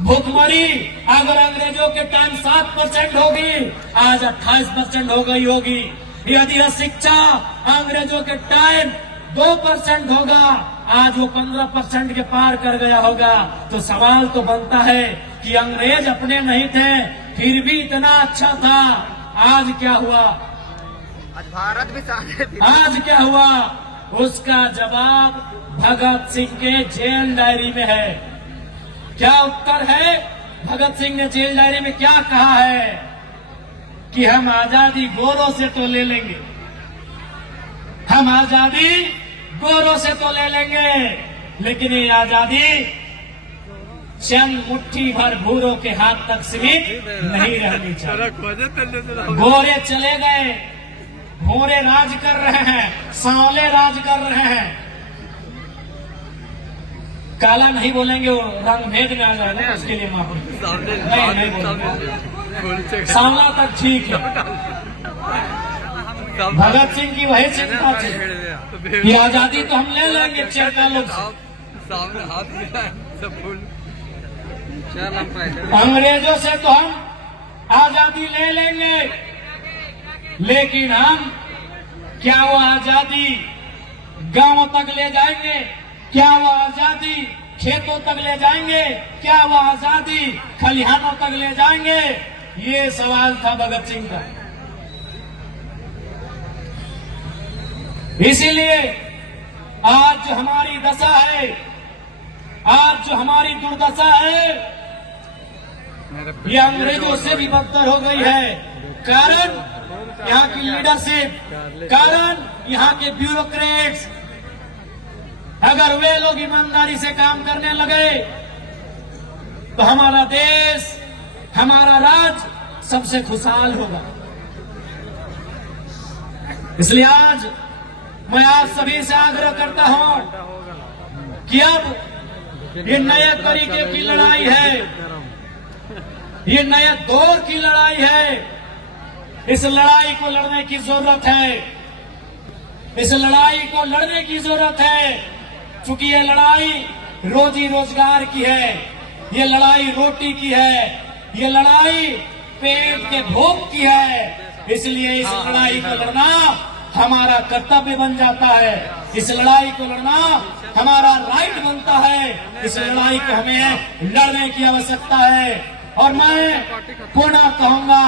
भुखमरी अगर अंग्रेजों के टाइम 7% होगी, आज 28% हो गई होगी। यदि शिक्षा अंग्रेजों के टाइम 2% होगा, आज वो 15% के पार कर गया होगा। तो सवाल तो बनता है कि अंग्रेज अपने नहीं थे, फिर भी इतना अच्छा था, आज क्या हुआ? आज भारत भी सारे आज क्या हुआ? उसका जवाब भगत सिंह के जेल डायरी में है। क्या उत्तर है? भगत सिंह ने जेल डायरी में क्या कहा है कि हम आजादी गोरों से तो ले लेंगे, हम आजादी गोरों से तो ले लेंगे, लेकिन ये आजादी चंद मुट्ठी भर भूरों के हाथ तक सीमित नहीं रहनी चाहिए। गोरे चले गए, भूरे राज कर रहे हैं, सांवले राज कर रहे हैं। काला नहीं बोलेंगे, वो रंग भेद में आ जाएगा, उसके लिए माफी नहीं बोलेंगे। सांवला तक ठीक है। भगत सिंह की वही चिंता थी कि आजादी तो हम ले लेंगे चरका लोग सामने हाथ मिला सब फूल। अंग्रेजों से तो हम आजादी ले लेंगे, लेकिन हम क्या वो आजादी गांवों तक ले जाएंगे? क्या वो आजादी खेतों तक ले जाएंगे? क्या वो आजादी खलिहानों तक ले जाएंगे? ये सवाल था भगत सिंह का। इसीलिए आज जो हमारी दशा है, आज जो हमारी दुर्दशा है, ये अंग्रेजों से भी बदतर हो गई है। कारण यहाँ की लीडरशिप, कारण यहाँ के ब्यूरोक्रेट्स। अगर वे लोग ईमानदारी से काम करने लगे तो हमारा देश, हमारा राज्य सबसे खुशहाल होगा। इसलिए आज मैं आप सभी से आग्रह करता हूं कि अब ये नए तरीके की लड़ाई है, ये नए दौर की लड़ाई है। इस लड़ाई को लड़ने की जरूरत है, इस लड़ाई को लड़ने की जरूरत है, क्योंकि ये लड़ाई रोजी रोजगार की है, ये लड़ाई रोटी की है, ये लड़ाई पेट के भूख की है। इसलिए इस लड़ाई को लड़ना हमारा कर्तव्य बन जाता है, इस लड़ाई को लड़ना हमारा राइट बनता है, इस लड़ाई को हमें लड़ने की आवश्यकता है। और मैं पुनः कहूंगा,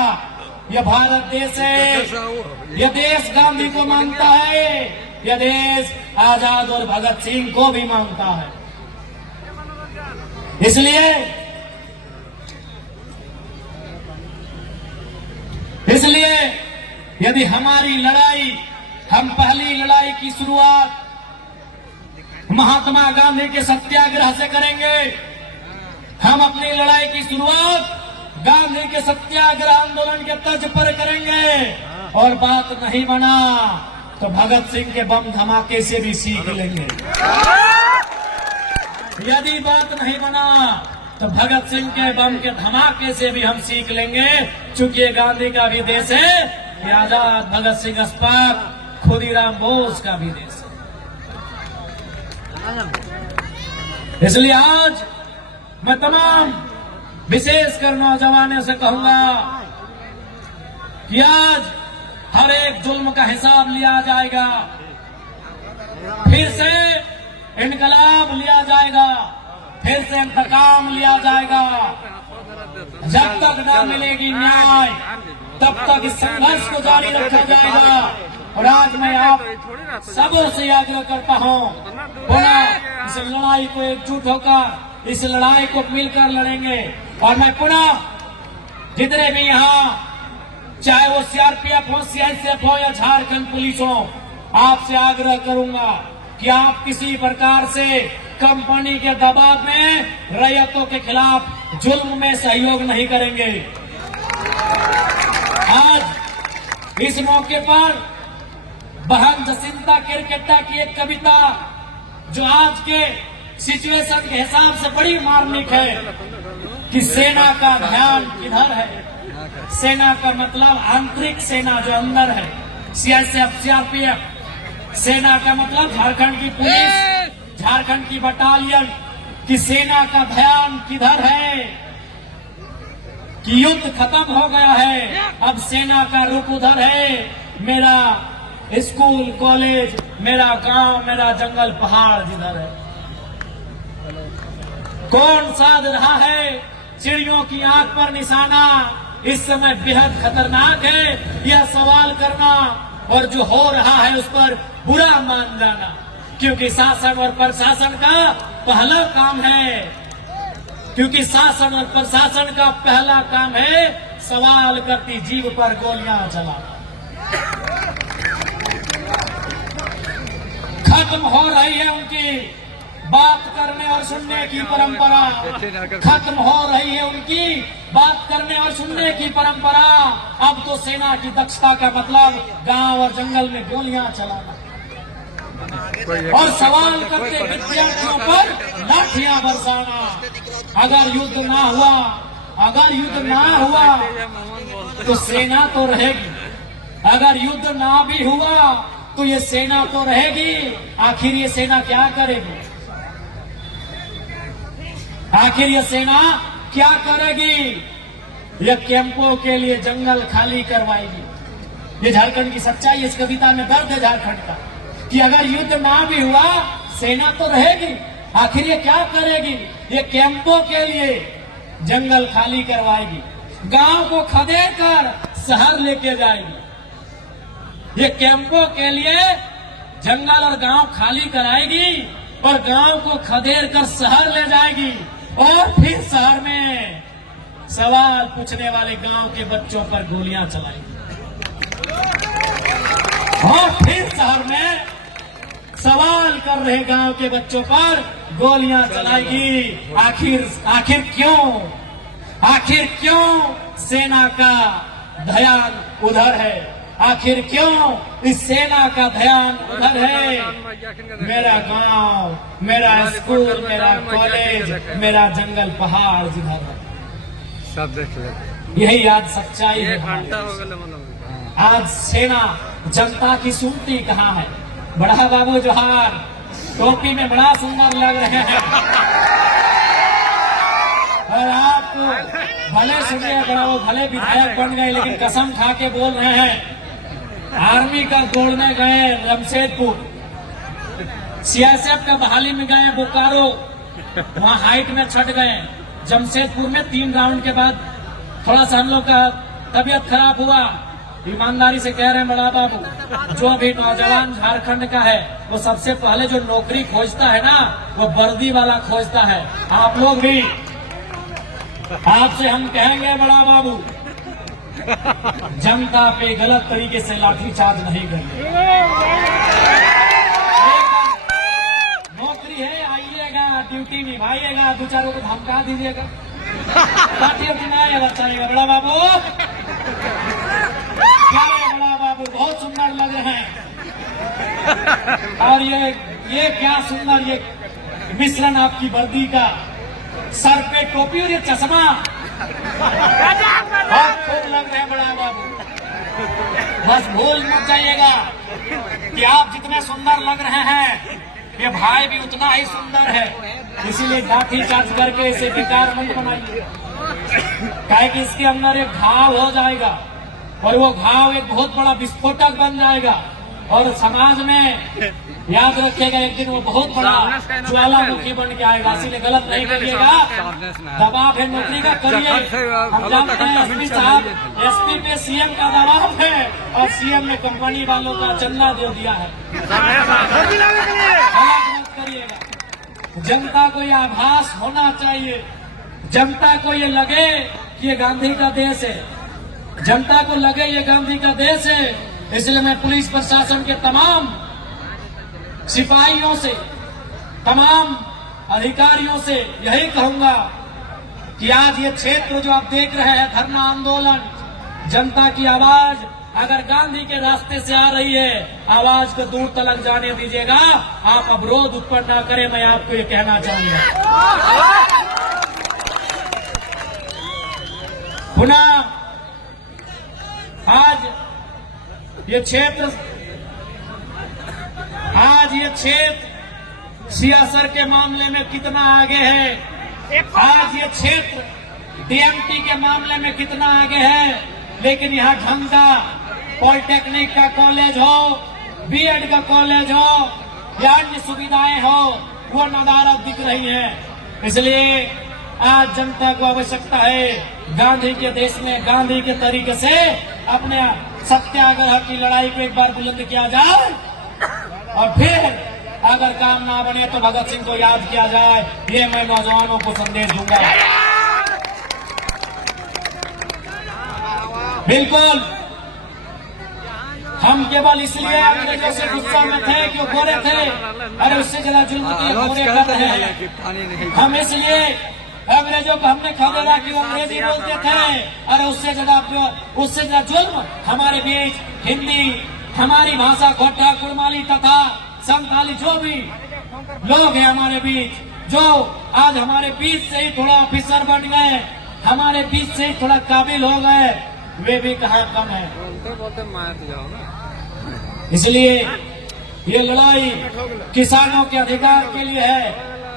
यह भारत देश है, यह देश गांधी को मानता है, यह देश आजाद और भगत सिंह को भी मानता है। इसलिए यदि हमारी लड़ाई, हम पहली लड़ाई की शुरुआत महात्मा गांधी के सत्याग्रह से करेंगे, हम अपनी लड़ाई की शुरुआत गांधी के सत्याग्रह आंदोलन के तर्ज पर करेंगे, और बात नहीं बना तो भगत सिंह के बम धमाके से भी सीख लेंगे। यदि बात नहीं बना तो भगत सिंह के बम के धमाके से भी हम सीख लेंगे, चूंकि गांधी का भी देश है, ये आजाद भगत सिंह अस्पाक खुदीराम बोस का भी देश है। इसलिए आज मैं तमाम विशेषकर नौजवानों से कहूंगा कि आज हर एक जुल्म का हिसाब लिया जाएगा, फिर से इनकलाब लिया जाएगा, फिर से इंतकाम लिया जाएगा। जब तक न मिलेगी न्याय तब तक इस संघर्ष को जारी रखा जाएगा। और आज मैं आप सबों से आग्रह करता हूं, पुनः इस लड़ाई को एकजुट होकर, इस लड़ाई को मिलकर लड़ेंगे। और मैं पुनः जितने भी यहाँ, चाहे वो सीआरपीएफ हो, सीआईएसएफ हो या झारखंड पुलिस हो, आपसे आग्रह करूंगा कि आप किसी प्रकार से कंपनी के दबाव में रैयतों के खिलाफ जुल्म में सहयोग नहीं करेंगे। आज इस मौके पर बहन जसिंता किरकेट्टा की एक कविता, जो आज के सिचुएशन के हिसाब से बड़ी मार्मिक है, कि सेना का ध्यान किधर है। सेना का मतलब आंतरिक सेना जो अंदर है, सीआईएसएफ, सीआरपीएफ। सेना का मतलब झारखंड की पुलिस, झारखंड की बटालियन। कि सेना का ध्यान किधर है, कि युद्ध खत्म हो गया है, अब सेना का रुख उधर है। मेरा स्कूल कॉलेज, मेरा गांव, मेरा जंगल पहाड़ जिधर है। कौन साध रहा है चिड़ियों की आंख पर निशाना, इस समय बेहद खतरनाक है यह सवाल करना, और जो हो रहा है उस पर बुरा मान जाना। क्योंकि शासन और प्रशासन का पहला काम है, क्योंकि शासन और प्रशासन का पहला काम है सवाल करती जीभ पर गोलियां चलाना। खत्म हो रही है उनकी बात करने और सुनने की परंपरा, खत्म हो रही है उनकी बात करने और सुनने की परंपरा। अब तो सेना की दक्षता का मतलब गांव और जंगल में गोलियां चलाना, और सवाल करते विद्यार्थियों पर लाठियां बरसाना। अगर युद्ध ना हुआ, अगर युद्ध ना हुआ तो सेना तो रहेगी, अगर युद्ध ना भी हुआ तो ये सेना तो रहेगी। आखिर ये सेना क्या करेगी, आखिर ये सेना क्या करेगी? ये कैंपों के लिए जंगल खाली करवाएगी। ये झारखंड की सच्चाई, इस कविता में दर्द है झारखंड का, कि अगर युद्ध ना भी हुआ सेना तो रहेगी। आखिर ये क्या करेगी? ये कैंपों के लिए जंगल खाली करवाएगी, गांव को खदेड़ कर शहर लेके जाएगी। ये कैंपों के लिए जंगल और गांव खाली कराएगी, और गांव को खदेड़ कर शहर ले जाएगी, और फिर शहर में सवाल पूछने वाले गांव के बच्चों पर गोलियां चलाएगी, और फिर शहर में सवाल कर रहे गांव के बच्चों पर गोलियां चलाएगी। आखिर क्यों सेना का ध्यान उधर है? आखिर क्यों इस सेना का ध्यान उधर है? मेरा गांव, मेरा स्कूल, मेरा कॉलेज, मेरा जंगल पहाड़ जिधर है, सब देख ले। यही आज सच्चाई है। आज सेना जनता की सुनती कहाँ है? बड़ा बाबू जोहार, टोपी में बड़ा सुंदर लग रहे हैं। और आप भले सुनिए, अगर वो भले विधायक बन गए, लेकिन कसम खा के बोल रहे हैं, आर्मी का दौड़ने गए जमशेदपुर, सीएसएफ का बहाली में गए बोकारो, वहाँ हाइट में छट गए। जमशेदपुर में 3 राउंड के बाद थोड़ा सा हम लोग का तबीयत खराब हुआ। ईमानदारी से कह रहे हैं बड़ा बाबू, जो भी नौजवान झारखंड का है वो सबसे पहले जो नौकरी खोजता है ना, वो वर्दी वाला खोजता है। आप लोग भी, आपसे हम कहेंगे बड़ा बाबू, जनता पे गलत तरीके से लाठीचार्ज नहीं करेंगे। नौकरी है, आइएगा, ड्यूटी निभाइएगा, 2 4 को धमका दीजिएगा, लाठी बचाएगा। बड़ा बाबू क्या है? बड़ा बाबू बहुत सुंदर लग रहे हैं। और ये क्या सुंदर ये मिश्रण आपकी वर्दी का, सर पे टोपी और ये चश्मा बहुत खूब लग रहे हैं बड़ा बाबू। बस भूल मत जाइएगा कि आप जितने सुंदर लग रहे हैं, ये भाई भी उतना ही सुंदर है। इसीलिए लाठी चार्ज करके इसे बेकार मत बनाइए, काहे कि इसके अंदर एक घाव हो जाएगा और वो घाव एक बहुत बड़ा विस्फोटक बन जाएगा और समाज में याद रखिएगा एक दिन वो बहुत बड़ा ज्वालामुखी बन के आएगा। इसीलिए गलत नहीं करिएगा। दबाव है नौकरी का, करिए। हम जानते हैं एसपी साहब, एसपी पे सीएम का दबाव है और सीएम ने कंपनी वालों का चंदा दे दिया है। गलत मत करिएगा। जनता को ये आभास होना चाहिए, जनता को ये लगे कि ये गांधी का देश है, जनता को लगे ये गांधी का देश है। इसलिए मैं पुलिस प्रशासन के तमाम सिपाहियों से, तमाम अधिकारियों से यही कहूंगा कि आज ये क्षेत्र जो आप देख रहे हैं, धरना आंदोलन, जनता की आवाज अगर गांधी के रास्ते से आ रही है, आवाज को दूर तक जाने दीजिएगा। आप अवरोध उत्पन्न न करें, मैं आपको ये कहना चाहूंगा। पुनः आज ये क्षेत्र सियासत के मामले में कितना आगे है, आज ये क्षेत्र डीएमटी के मामले में कितना आगे है, लेकिन यहाँ ढंग का पॉलिटेक्निक का कॉलेज हो, बीएड का कॉलेज हो या अन्य सुविधाएं हो, वो नदारद दिख रही है। इसलिए आज जनता को आवश्यकता है गांधी के देश में गांधी के तरीके से अपने सत्याग्रह की लड़ाई को एक बार बुलंद किया जाए और फिर अगर काम ना बने तो भगत सिंह को याद किया जाए। ये मैं नौजवानों को संदेश दूंगा। बिल्कुल, हम केवल इसलिए अंग्रेजों से गुस्सा में थे कि वो गोरे थे, अरे उससे ज्यादा जुल्म तो गोरे कर रहे हैं। हम इसलिए अंग्रेजों को हमने खदेड़ा कि वो अंग्रेजी बोलते थे, अरे उससे ज्यादा जुल्म हमारे बीच हिंदी, हमारी भाषा खोटा, कुड़माली तथा संथाली जो भी लोग हैं हमारे बीच, जो आज हमारे बीच से ही थोड़ा ऑफिसर बन गए, हमारे बीच से ही थोड़ा काबिल हो गए, वे भी कहाँ कम है। इसलिए ये लड़ाई किसानों के अधिकार के लिए है,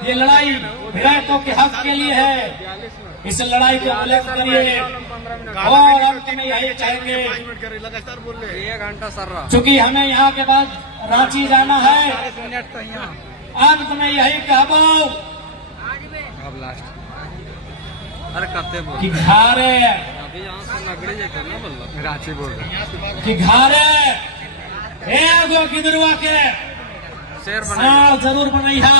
ये लड़ाई रैतों के हक के लिए है। इस लड़ाई को बुलंद करिए और अंत में यही चाहेंगे, चूंकि हमें यहाँ के बाद रांची जाना है, अंत में यही कहबो कि घारे रांची बोल कि घारे एगो गिदरुआ के साल जरूर बनैया,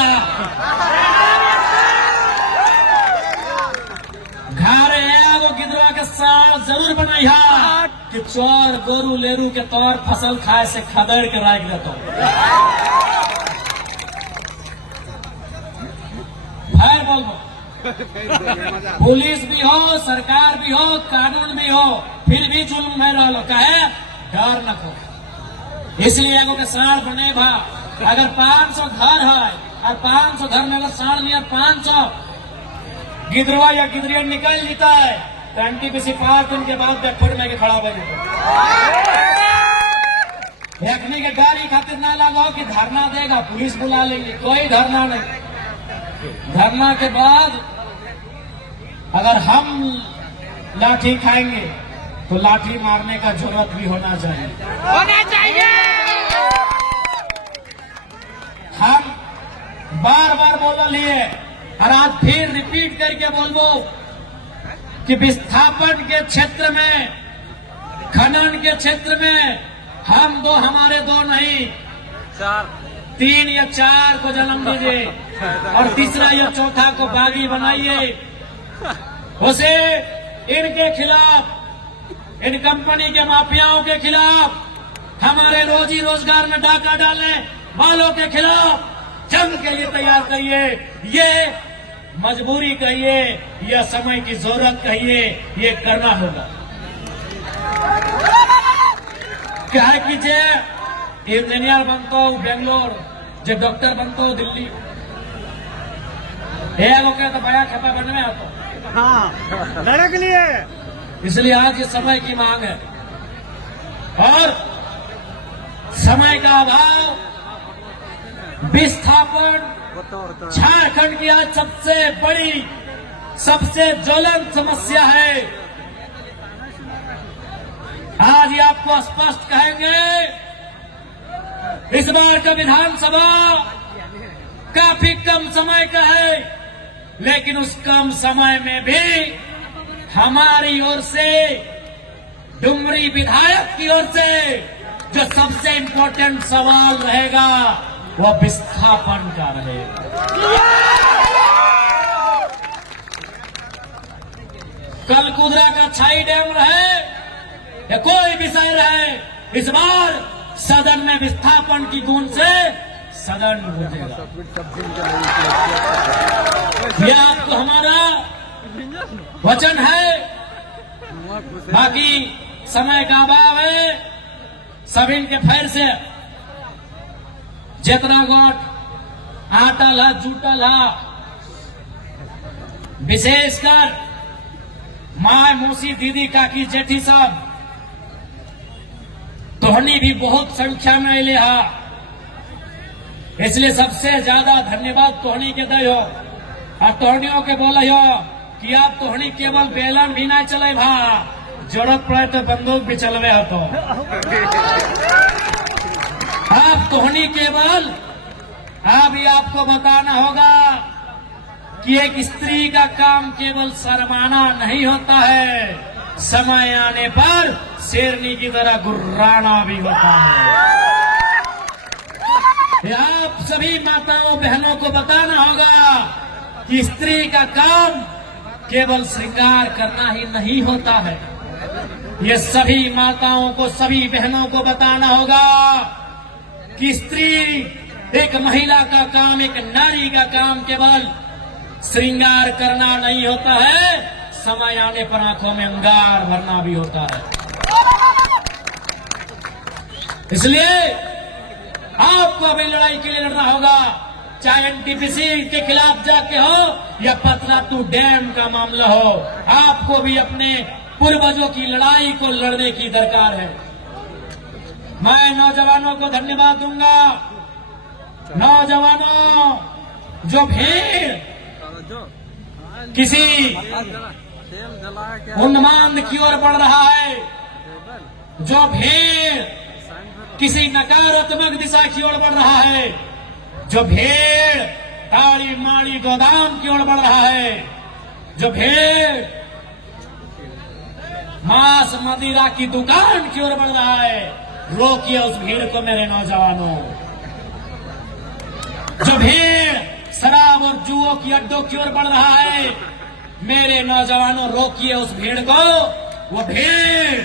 घारे एगो गिदरुआ के साल जरूर बनैया कि चोर गोरू लेरू के तौर फसल खाए से खदेड़ के राख देतो। बोलबो पुलिस भी हो, सरकार भी हो, कानून भी हो, फिर भी जुल्म में रह लो कहे डर न को। इसलिए एगो के साढ़ बने भा अगर 500 घर है और 500 घर में अगर साढ़ नहीं 500 गिदरवा या गिदरिया निकल जीता है तो एनटीपीसी 5 दिन के बाद बेटफुट में के खड़ा बन देखने के गाड़ी खातिर ना लगाओ कि धरना देगा पुलिस बुला लेंगे, कोई धरना नहीं। धरना के बाद अगर हम लाठी खाएंगे तो लाठी मारने का जरूरत भी होना चाहिए। हम बार बार बोल लिए और आज फिर रिपीट करके बोलबो कि विस्थापन के क्षेत्र में, खनन के क्षेत्र में हम दो, हमारे दो नहीं 3 या 4 को जन्म दीजिए और तीसरा या चौथा को बागी बनाइए। उसे इनके खिलाफ, इन कंपनी के माफियाओं के खिलाफ, हमारे रोजी रोजगार में डाका डालने वालों के खिलाफ जंग के लिए तैयार करिए। ये मजबूरी कहिए या समय की जरूरत कहिए, ये करना होगा। क्या है कि जे इंजीनियर बनता हूँ बेंगलोर, जे डॉक्टर बनता हूँ दिल्ली, तो बया खेपा बनने में आता लड़े के लिए। इसलिए आज ये समय की मांग है और समय का अभाव, विस्थापन झारखंड की आज सबसे बड़ी, सबसे ज्वलंत समस्या है। आज ये आपको स्पष्ट कहेंगे, इस बार का विधानसभा काफी कम समय का है, लेकिन उस कम समय में भी हमारी ओर से, डुमरी विधायक की ओर से जो सबसे इम्पोर्टेंट सवाल रहेगा वह विस्थापन का रहेगा। कल कुदरा का छाई डैम रहे या कोई विषय रहे, इस बार सदन में विस्थापन की गूंज से सदन गूंजेगा। यह आपको हमारा वचन है। बाकी समय का अभाव है, सभी के फैर से जितना गोट आटल है, जूटल है, विशेषकर माँ, मौसी, दीदी, काकी, जेठी सब तोहनी भी बहुत संख्या में अले हा। इसलिए सबसे ज्यादा धन्यवाद तोहनी के दे हो और तोहनियों के बोले हो कि आप तोहनी केवल बेलन भी नहीं चले भा, जरूरत पड़े तो बंदूक भी चलवे हो। तो आप तोहनी केवल, अभी आपको बताना होगा कि एक स्त्री का काम केवल शर्माना नहीं होता है, समय आने पर शेरनी की तरह गुर्राना भी होता है। आप सभी माताओं बहनों को बताना होगा कि स्त्री का काम केवल श्रृंगार करना ही नहीं होता है। ये सभी माताओं को, सभी बहनों को बताना होगा कि स्त्री, एक महिला का काम, एक नारी का काम केवल श्रृंगार करना नहीं होता है, समय आने पर आंखों में अंगार भरना भी होता है। इसलिए आपको अभी लड़ाई के लिए लड़ना होगा, चाहे एनटीपीसी के खिलाफ जाके हो या पतरातू डैम का मामला हो। आपको भी अपने पूर्वजों की लड़ाई को लड़ने की दरकार है। मैं नौजवानों को धन्यवाद दूंगा। नौजवानों, जो भीड़ किसी उन्माद की ओर बढ़ रहा है, जो भीड़ किसी नकारात्मक दिशा की ओर बढ़ रहा है, जो भीड़ ताड़ी माड़ी गोदाम की ओर बढ़ रहा है, जो भीड़ मांस मदिरा की दुकान की ओर बढ़ रहा है, रोकिए उस भीड़ को मेरे नौजवानों। जो भीड़ शराब और जुओं की अड्डों की ओर बढ़ रहा है, मेरे नौजवानों रोकिए उस भीड़ को। वो भीड़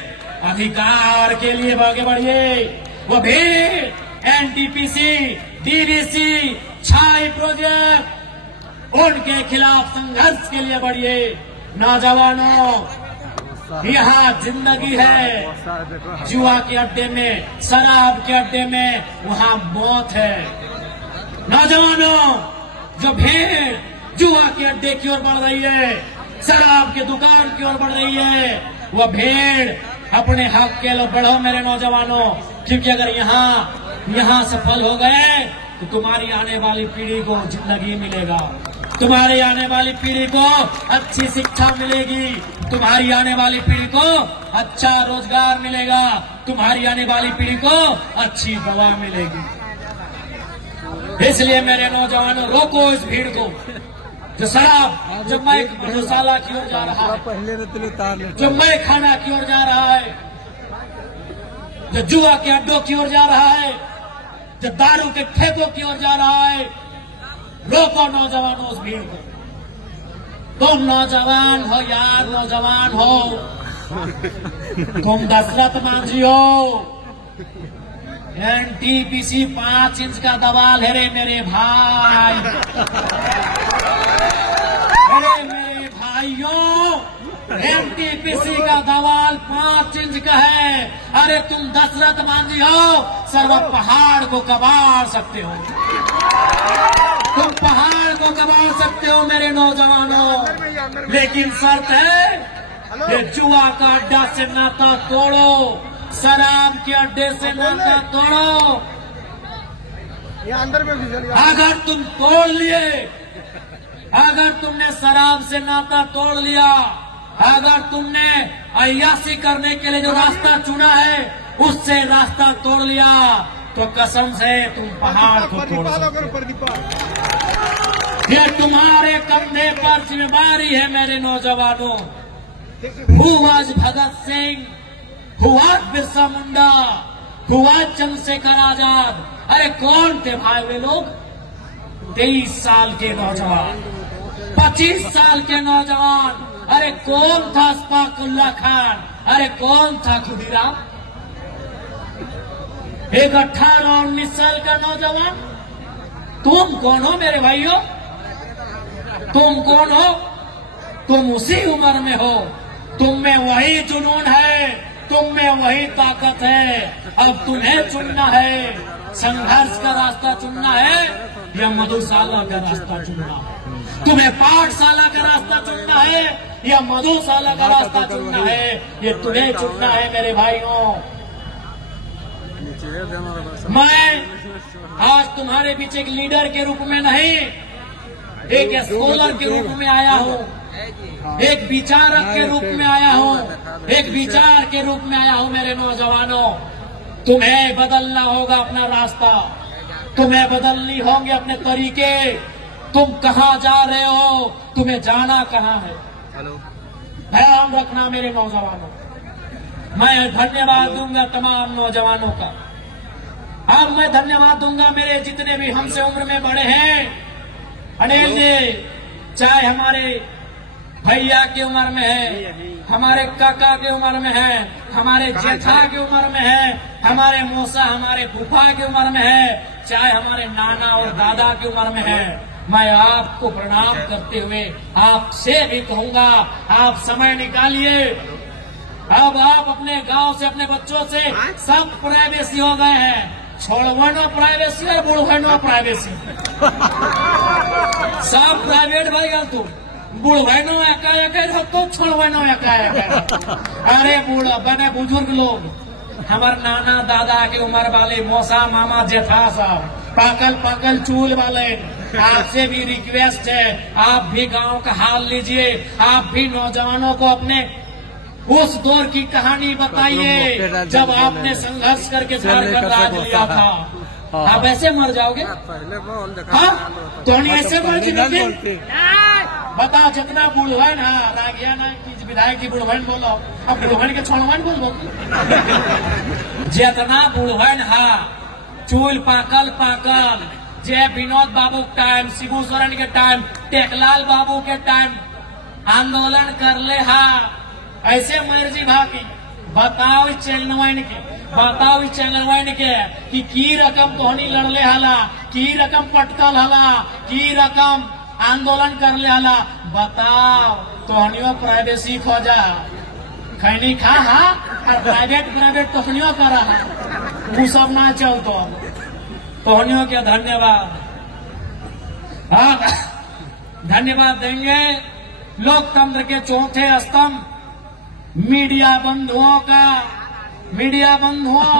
अधिकार के लिए आगे बढ़िए। वो भीड़ एनटीपीसी, डीवीसी, छाई प्रोजेक्ट, उनके खिलाफ संघर्ष के लिए बढ़िए। नौजवानों, यहाँ जिंदगी है, जुआ के अड्डे में, शराब के अड्डे में वहाँ मौत है। नौजवानों, जो भीड़ जुआ के अड्डे की ओर बढ़ रही है, शराब की दुकान की ओर बढ़ रही है, वह भीड़ अपने हक के लिए बढ़ो मेरे नौजवानों। क्योंकि अगर यहाँ सफल हो गए तो तुम्हारी आने वाली पीढ़ी को जिंदगी मिलेगा, तुम्हारी आने वाली पीढ़ी को अच्छी शिक्षा मिलेगी, तुम्हारी आने वाली पीढ़ी को अच्छा रोजगार मिलेगा, तुम्हारी आने वाली पीढ़ी को अच्छी दवा मिलेगी। इसलिए मेरे नौजवानों, रोको इस भीड़ को जो शराब, जो मैक मधुशाला की ओर जा रहा है, जो मैक खाना की ओर जा रहा है, जो जुआ के अड्डों की ओर जा रहा है, जो दारू के ठेकों की ओर जा रहा है। रोको नौजवानों उस भीड़ को। तुम नौजवान हो यार, नौजवान हो, तुम दशरथ मांझी हो, एनटीपीसी 5 इंच का दवाल है रे मेरे भाई, अरे मेरे भाइयों, एनटीपीसी का दवाल 5 इंच का है। अरे तुम दशरथ मांझी हो, सर्व पहाड़ को कबाड़ सकते हो, तुम पहाड़ को कबाड़ सकते हो मेरे नौजवानों। लेकिन शर्त है, ये जुआ का अड्डा से नाता तोड़ो, शराब के अड्डे से नाता तोड़ो। अंदर में भी अगर तुम तोड़ लिए, अगर तुमने शराब से नाता तोड़ लिया, अगर तुमने अय्याशी करने के लिए जो रास्ता चुना है उससे रास्ता तोड़ लिया, तो कसम से तुम पहाड़ को तोड़ सकते। ये तुम्हारे कंधे पर जिम्मेदारी है मेरे नौजवानों। हुआ भगत सिंह, हुआ बिरसा मुंडा, हुआ चंद्रशेखर आजाद, अरे कौन थे भाई वे लोग? 23 साल के नौजवान, 25 साल के नौजवान। अरे कौन था अशफाकुल्लाह खान, अरे कौन था खुदीराम? एक 18-19 साल का नौजवान। तुम कौन हो मेरे भाइयों? तुम कौन हो? तुम उसी उम्र में हो, तुम में वही जुनून है, तुम में वही ताकत है। अब तुम्हें चुनना है, संघर्ष का रास्ता चुनना है या मधुशाला का रास्ता चुनना है। तुम्हें पाठशाला का रास्ता चुनना है या मधुशाला का रास्ता चुनना है, ये तुम्हें चुनना है मेरे भाइयों। मैं आज तुम्हारे बीच एक लीडर के रूप में नहीं, एक स्कॉलर के रूप में आया हूँ, एक विचारक के रूप में आया हूँ, एक विचार के रूप में आया हूँ मेरे नौजवानों। तुम्हें बदलना होगा अपना रास्ता, तुम्हें बदलनी होंगे अपने तरीके। तुम कहाँ जा रहे हो, तुम्हें जाना कहाँ है, ध्यान रखना मेरे नौजवानों। मैं धन्यवाद दूंगा तमाम नौजवानों का। अब मैं धन्यवाद दूंगा मेरे जितने भी हमसे उम्र में बड़े हैं। अनिल जी, चाहे हमारे भैया की उम्र में है, हमारे काका की उम्र में है, हमारे जेठा की उम्र में है, हमारे मौसा, हमारे फूफा की उम्र में है, चाहे हमारे नाना और दादा की उम्र में है, मैं आपको प्रणाम करते हुए आपसे भी कहूंगा, आप समय निकालिए। अब आप अपने गांव से, अपने बच्चों से सब प्राइवेसी हो गए हैं। छोड़वानो प्राइवेसी और बुढ़वानो प्राइवेसी, सब प्राइवेट भाई गल तू बुढ़वानो एका तो छोड़वानो एका। अरे बूढ़ बने बुजुर्ग लोग, हमारे नाना दादा की उम्र वाले मौसा मामा जेठा साहब, पाकल चूल वाले, आपसे भी रिक्वेस्ट है, आप भी गांव का हाल लीजिए, आप भी नौजवानों को अपने उस दौर की कहानी बताइए जब आपने संघर्ष करके झारखंड राज लिया था। आप ऐसे मर जाओगे? हाँ, तो ऐसे मर जाओगे? बताओ, जितना बुढ़वन है रागिया ना कि विधायक की बुढ़वन बोलो, अब बुढ़वन के छोड़वन बोलो। जितना बुढ़वन है, चूल पाकल, जय विनोद बाबू के टाइम, शिबू सोरेन के टाइम, टेकलाल बाबू के टाइम आंदोलन कर ले हा, ऐसे मर्जी भागी। बताओ चैनल के कि की रकम तोहनी लड़ले हला, की रकम पटकल हला, की रकम आंदोलन कर ले आला। बताओ तोहनियो प्राइवेसी खोजा खैनी खा हा और प्राइवेट तोहनियो करा हा, वो सब ना चल तो तोहनियों के धन्यवाद। हाँ, धन्यवाद देंगे लोकतंत्र के चौथे स्तंभ मीडिया बंधुओं का। मीडिया बंधुओं,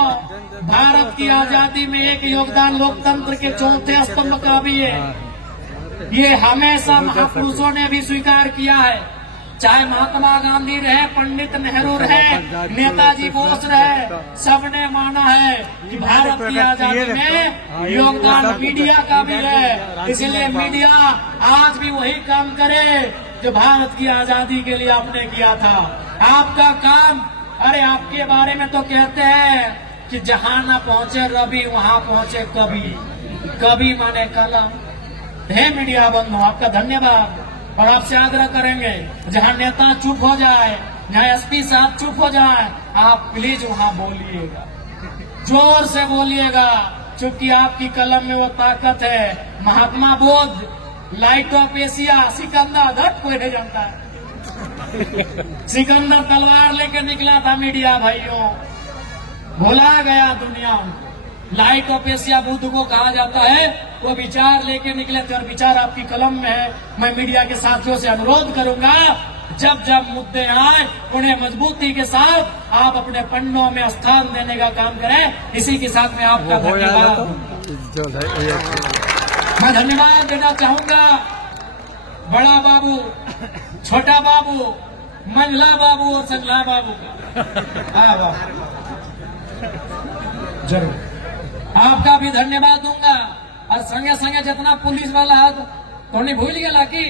भारत की आजादी में एक योगदान लोकतंत्र के चौथे स्तंभ का भी है। ये हमेशा महापुरुषों ने भी स्वीकार किया है, चाहे महात्मा गांधी रहे, पंडित नेहरू रहे, नेताजी बोस रहे, सबने माना है कि भारत की आजादी में योगदान मीडिया का भी है। इसलिए मीडिया आज भी वही काम करे जो भारत की आजादी के लिए आपने किया था। आपका काम, अरे आपके बारे में तो कहते हैं कि जहां न पहुंचे रवि वहां पहुंचे कवि। कवि माने कलम। हे मीडिया बंधु, आपका धन्यवाद। और आपसे आग्रह करेंगे जहां नेता चुप हो जाए, जहां एसपी साहब चुप हो जाए, आप प्लीज वहां बोलिएगा, जोर से बोलिएगा, क्योंकि आपकी कलम में वो ताकत है। Mahatma Buddha, light of Asia, Sikandar, कोई नहीं जानता है। सिकंदर तलवार लेकर निकला था मीडिया भाइयों, भुला गया दुनिया। लाइट ऑफ एशिया बुद्ध को कहा जाता है, वो विचार लेके निकले थे और विचार आपकी कलम में है। मैं मीडिया के साथियों से अनुरोध करूंगा, जब जब मुद्दे आए उन्हें मजबूती के साथ आप अपने पन्नों में स्थान देने का काम करें। इसी के साथ में आपका धन्यवाद। मैं धन्यवाद देना चाहूंगा बड़ा बाबू, छोटा बाबू, मंझला बाबू और संझला बाबू का। जरूर आपका भी धन्यवाद दूंगा। और संगे संगे जितना पुलिस वाला है तोनी भूल गया कि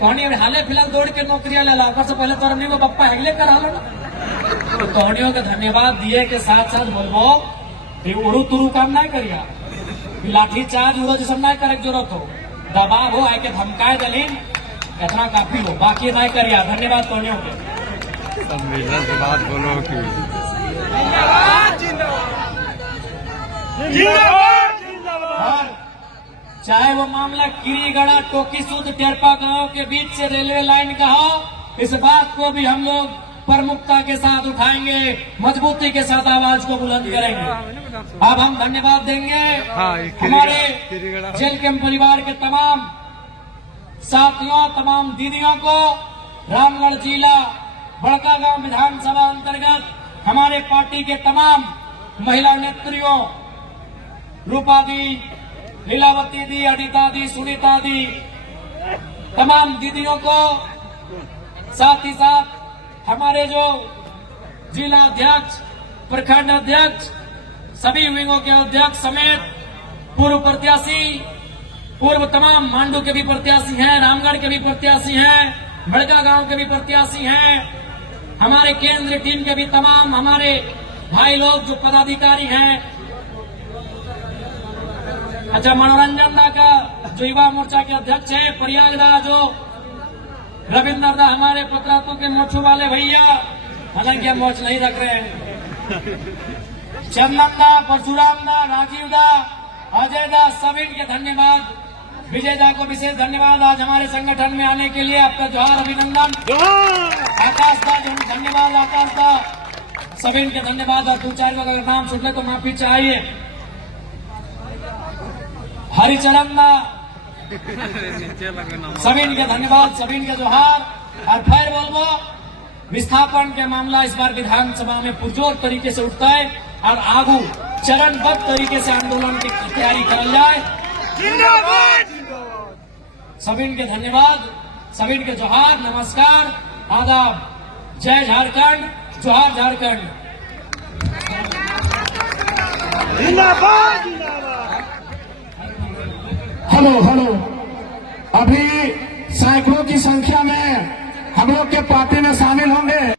तोनी हाले फिलहाल दौड़ के नौकरियां ले ला, से पहले तो हमने बप्पा हेगले कर हालो ना। तो तोहनियों के धन्यवाद दिए के साथ साथ बोलबो कि उड़ू तुरु काम नहीं करिया, लाठी चार्ज उड़ो जैसा नहीं करे जरूरत हो, दबाव हो, आके धमकाए दलीन, इतना काफी हो, बाकी नहीं करिया। धन्यवाद तोहनियों के। संविधान से बात बोलो कि और चाहे वो मामला किरीगढ़ा टोकी सूद टेरपा गांव के बीच से रेलवे लाइन का हो, इस बात को भी हम लोग प्रमुखता के साथ उठाएंगे, मजबूती के साथ आवाज को बुलंद करेंगे। अब हम धन्यवाद देंगे हमारे जेल कैंप परिवार के तमाम साथियों, तमाम दीदियों को। रामगढ़ जिला बड़कागांव विधानसभा अंतर्गत हमारे पार्टी के तमाम महिला नेत्रियों, रूपा दी, लीलावती दी, अनिता दी, सुनीता दी, तमाम दीदियों को, साथ ही साथ हमारे जो जिला अध्यक्ष, प्रखंड अध्यक्ष, सभी विंगों के अध्यक्ष समेत पूर्व प्रत्याशी, पूर्व तमाम मांडू के भी प्रत्याशी हैं, रामगढ़ के भी प्रत्याशी हैं, बड़कागांव के भी प्रत्याशी हैं, हमारे केंद्रीय टीम के भी तमाम हमारे भाई लोग जो पदाधिकारी हैं। अच्छा, मनोरंजन दा का जो युवा मोर्चा के अध्यक्ष है, प्रयाग दा जो रविंद्र दा, हमारे पत्रातों के मोर्चों वाले भैया, हालांकि हम मोर्च नहीं रख रहे हैं, चंदन दा, परशुराम दा, राजीव दा, अजय दा, सभी के धन्यवाद। विजय दा को विशेष धन्यवाद आज हमारे संगठन में आने के लिए, आपका जोहार, अभिनंदन। आकाश दा, धन्यवाद आकाश दा, सभी के धन्यवाद। और 2-4 लोग अगर नाम सुन ले तो माफी चाहिए। हरिचरण दा, सभी के धन्यवाद, सभी के जोहार। और फिर बोलबो, विस्थापन के मामला इस बार विधानसभा में पुरजोर तरीके से उठता है और आगू चरणबद्ध तरीके से आंदोलन की तैयारी करल जाए। सभी के धन्यवाद, सभी के जोहार, नमस्कार, आदाब, जय झारखंड, जोहार झारखंड। हेलो हेलो, अभी सैकड़ों की संख्या में हम लोग के पार्टी में शामिल होंगे।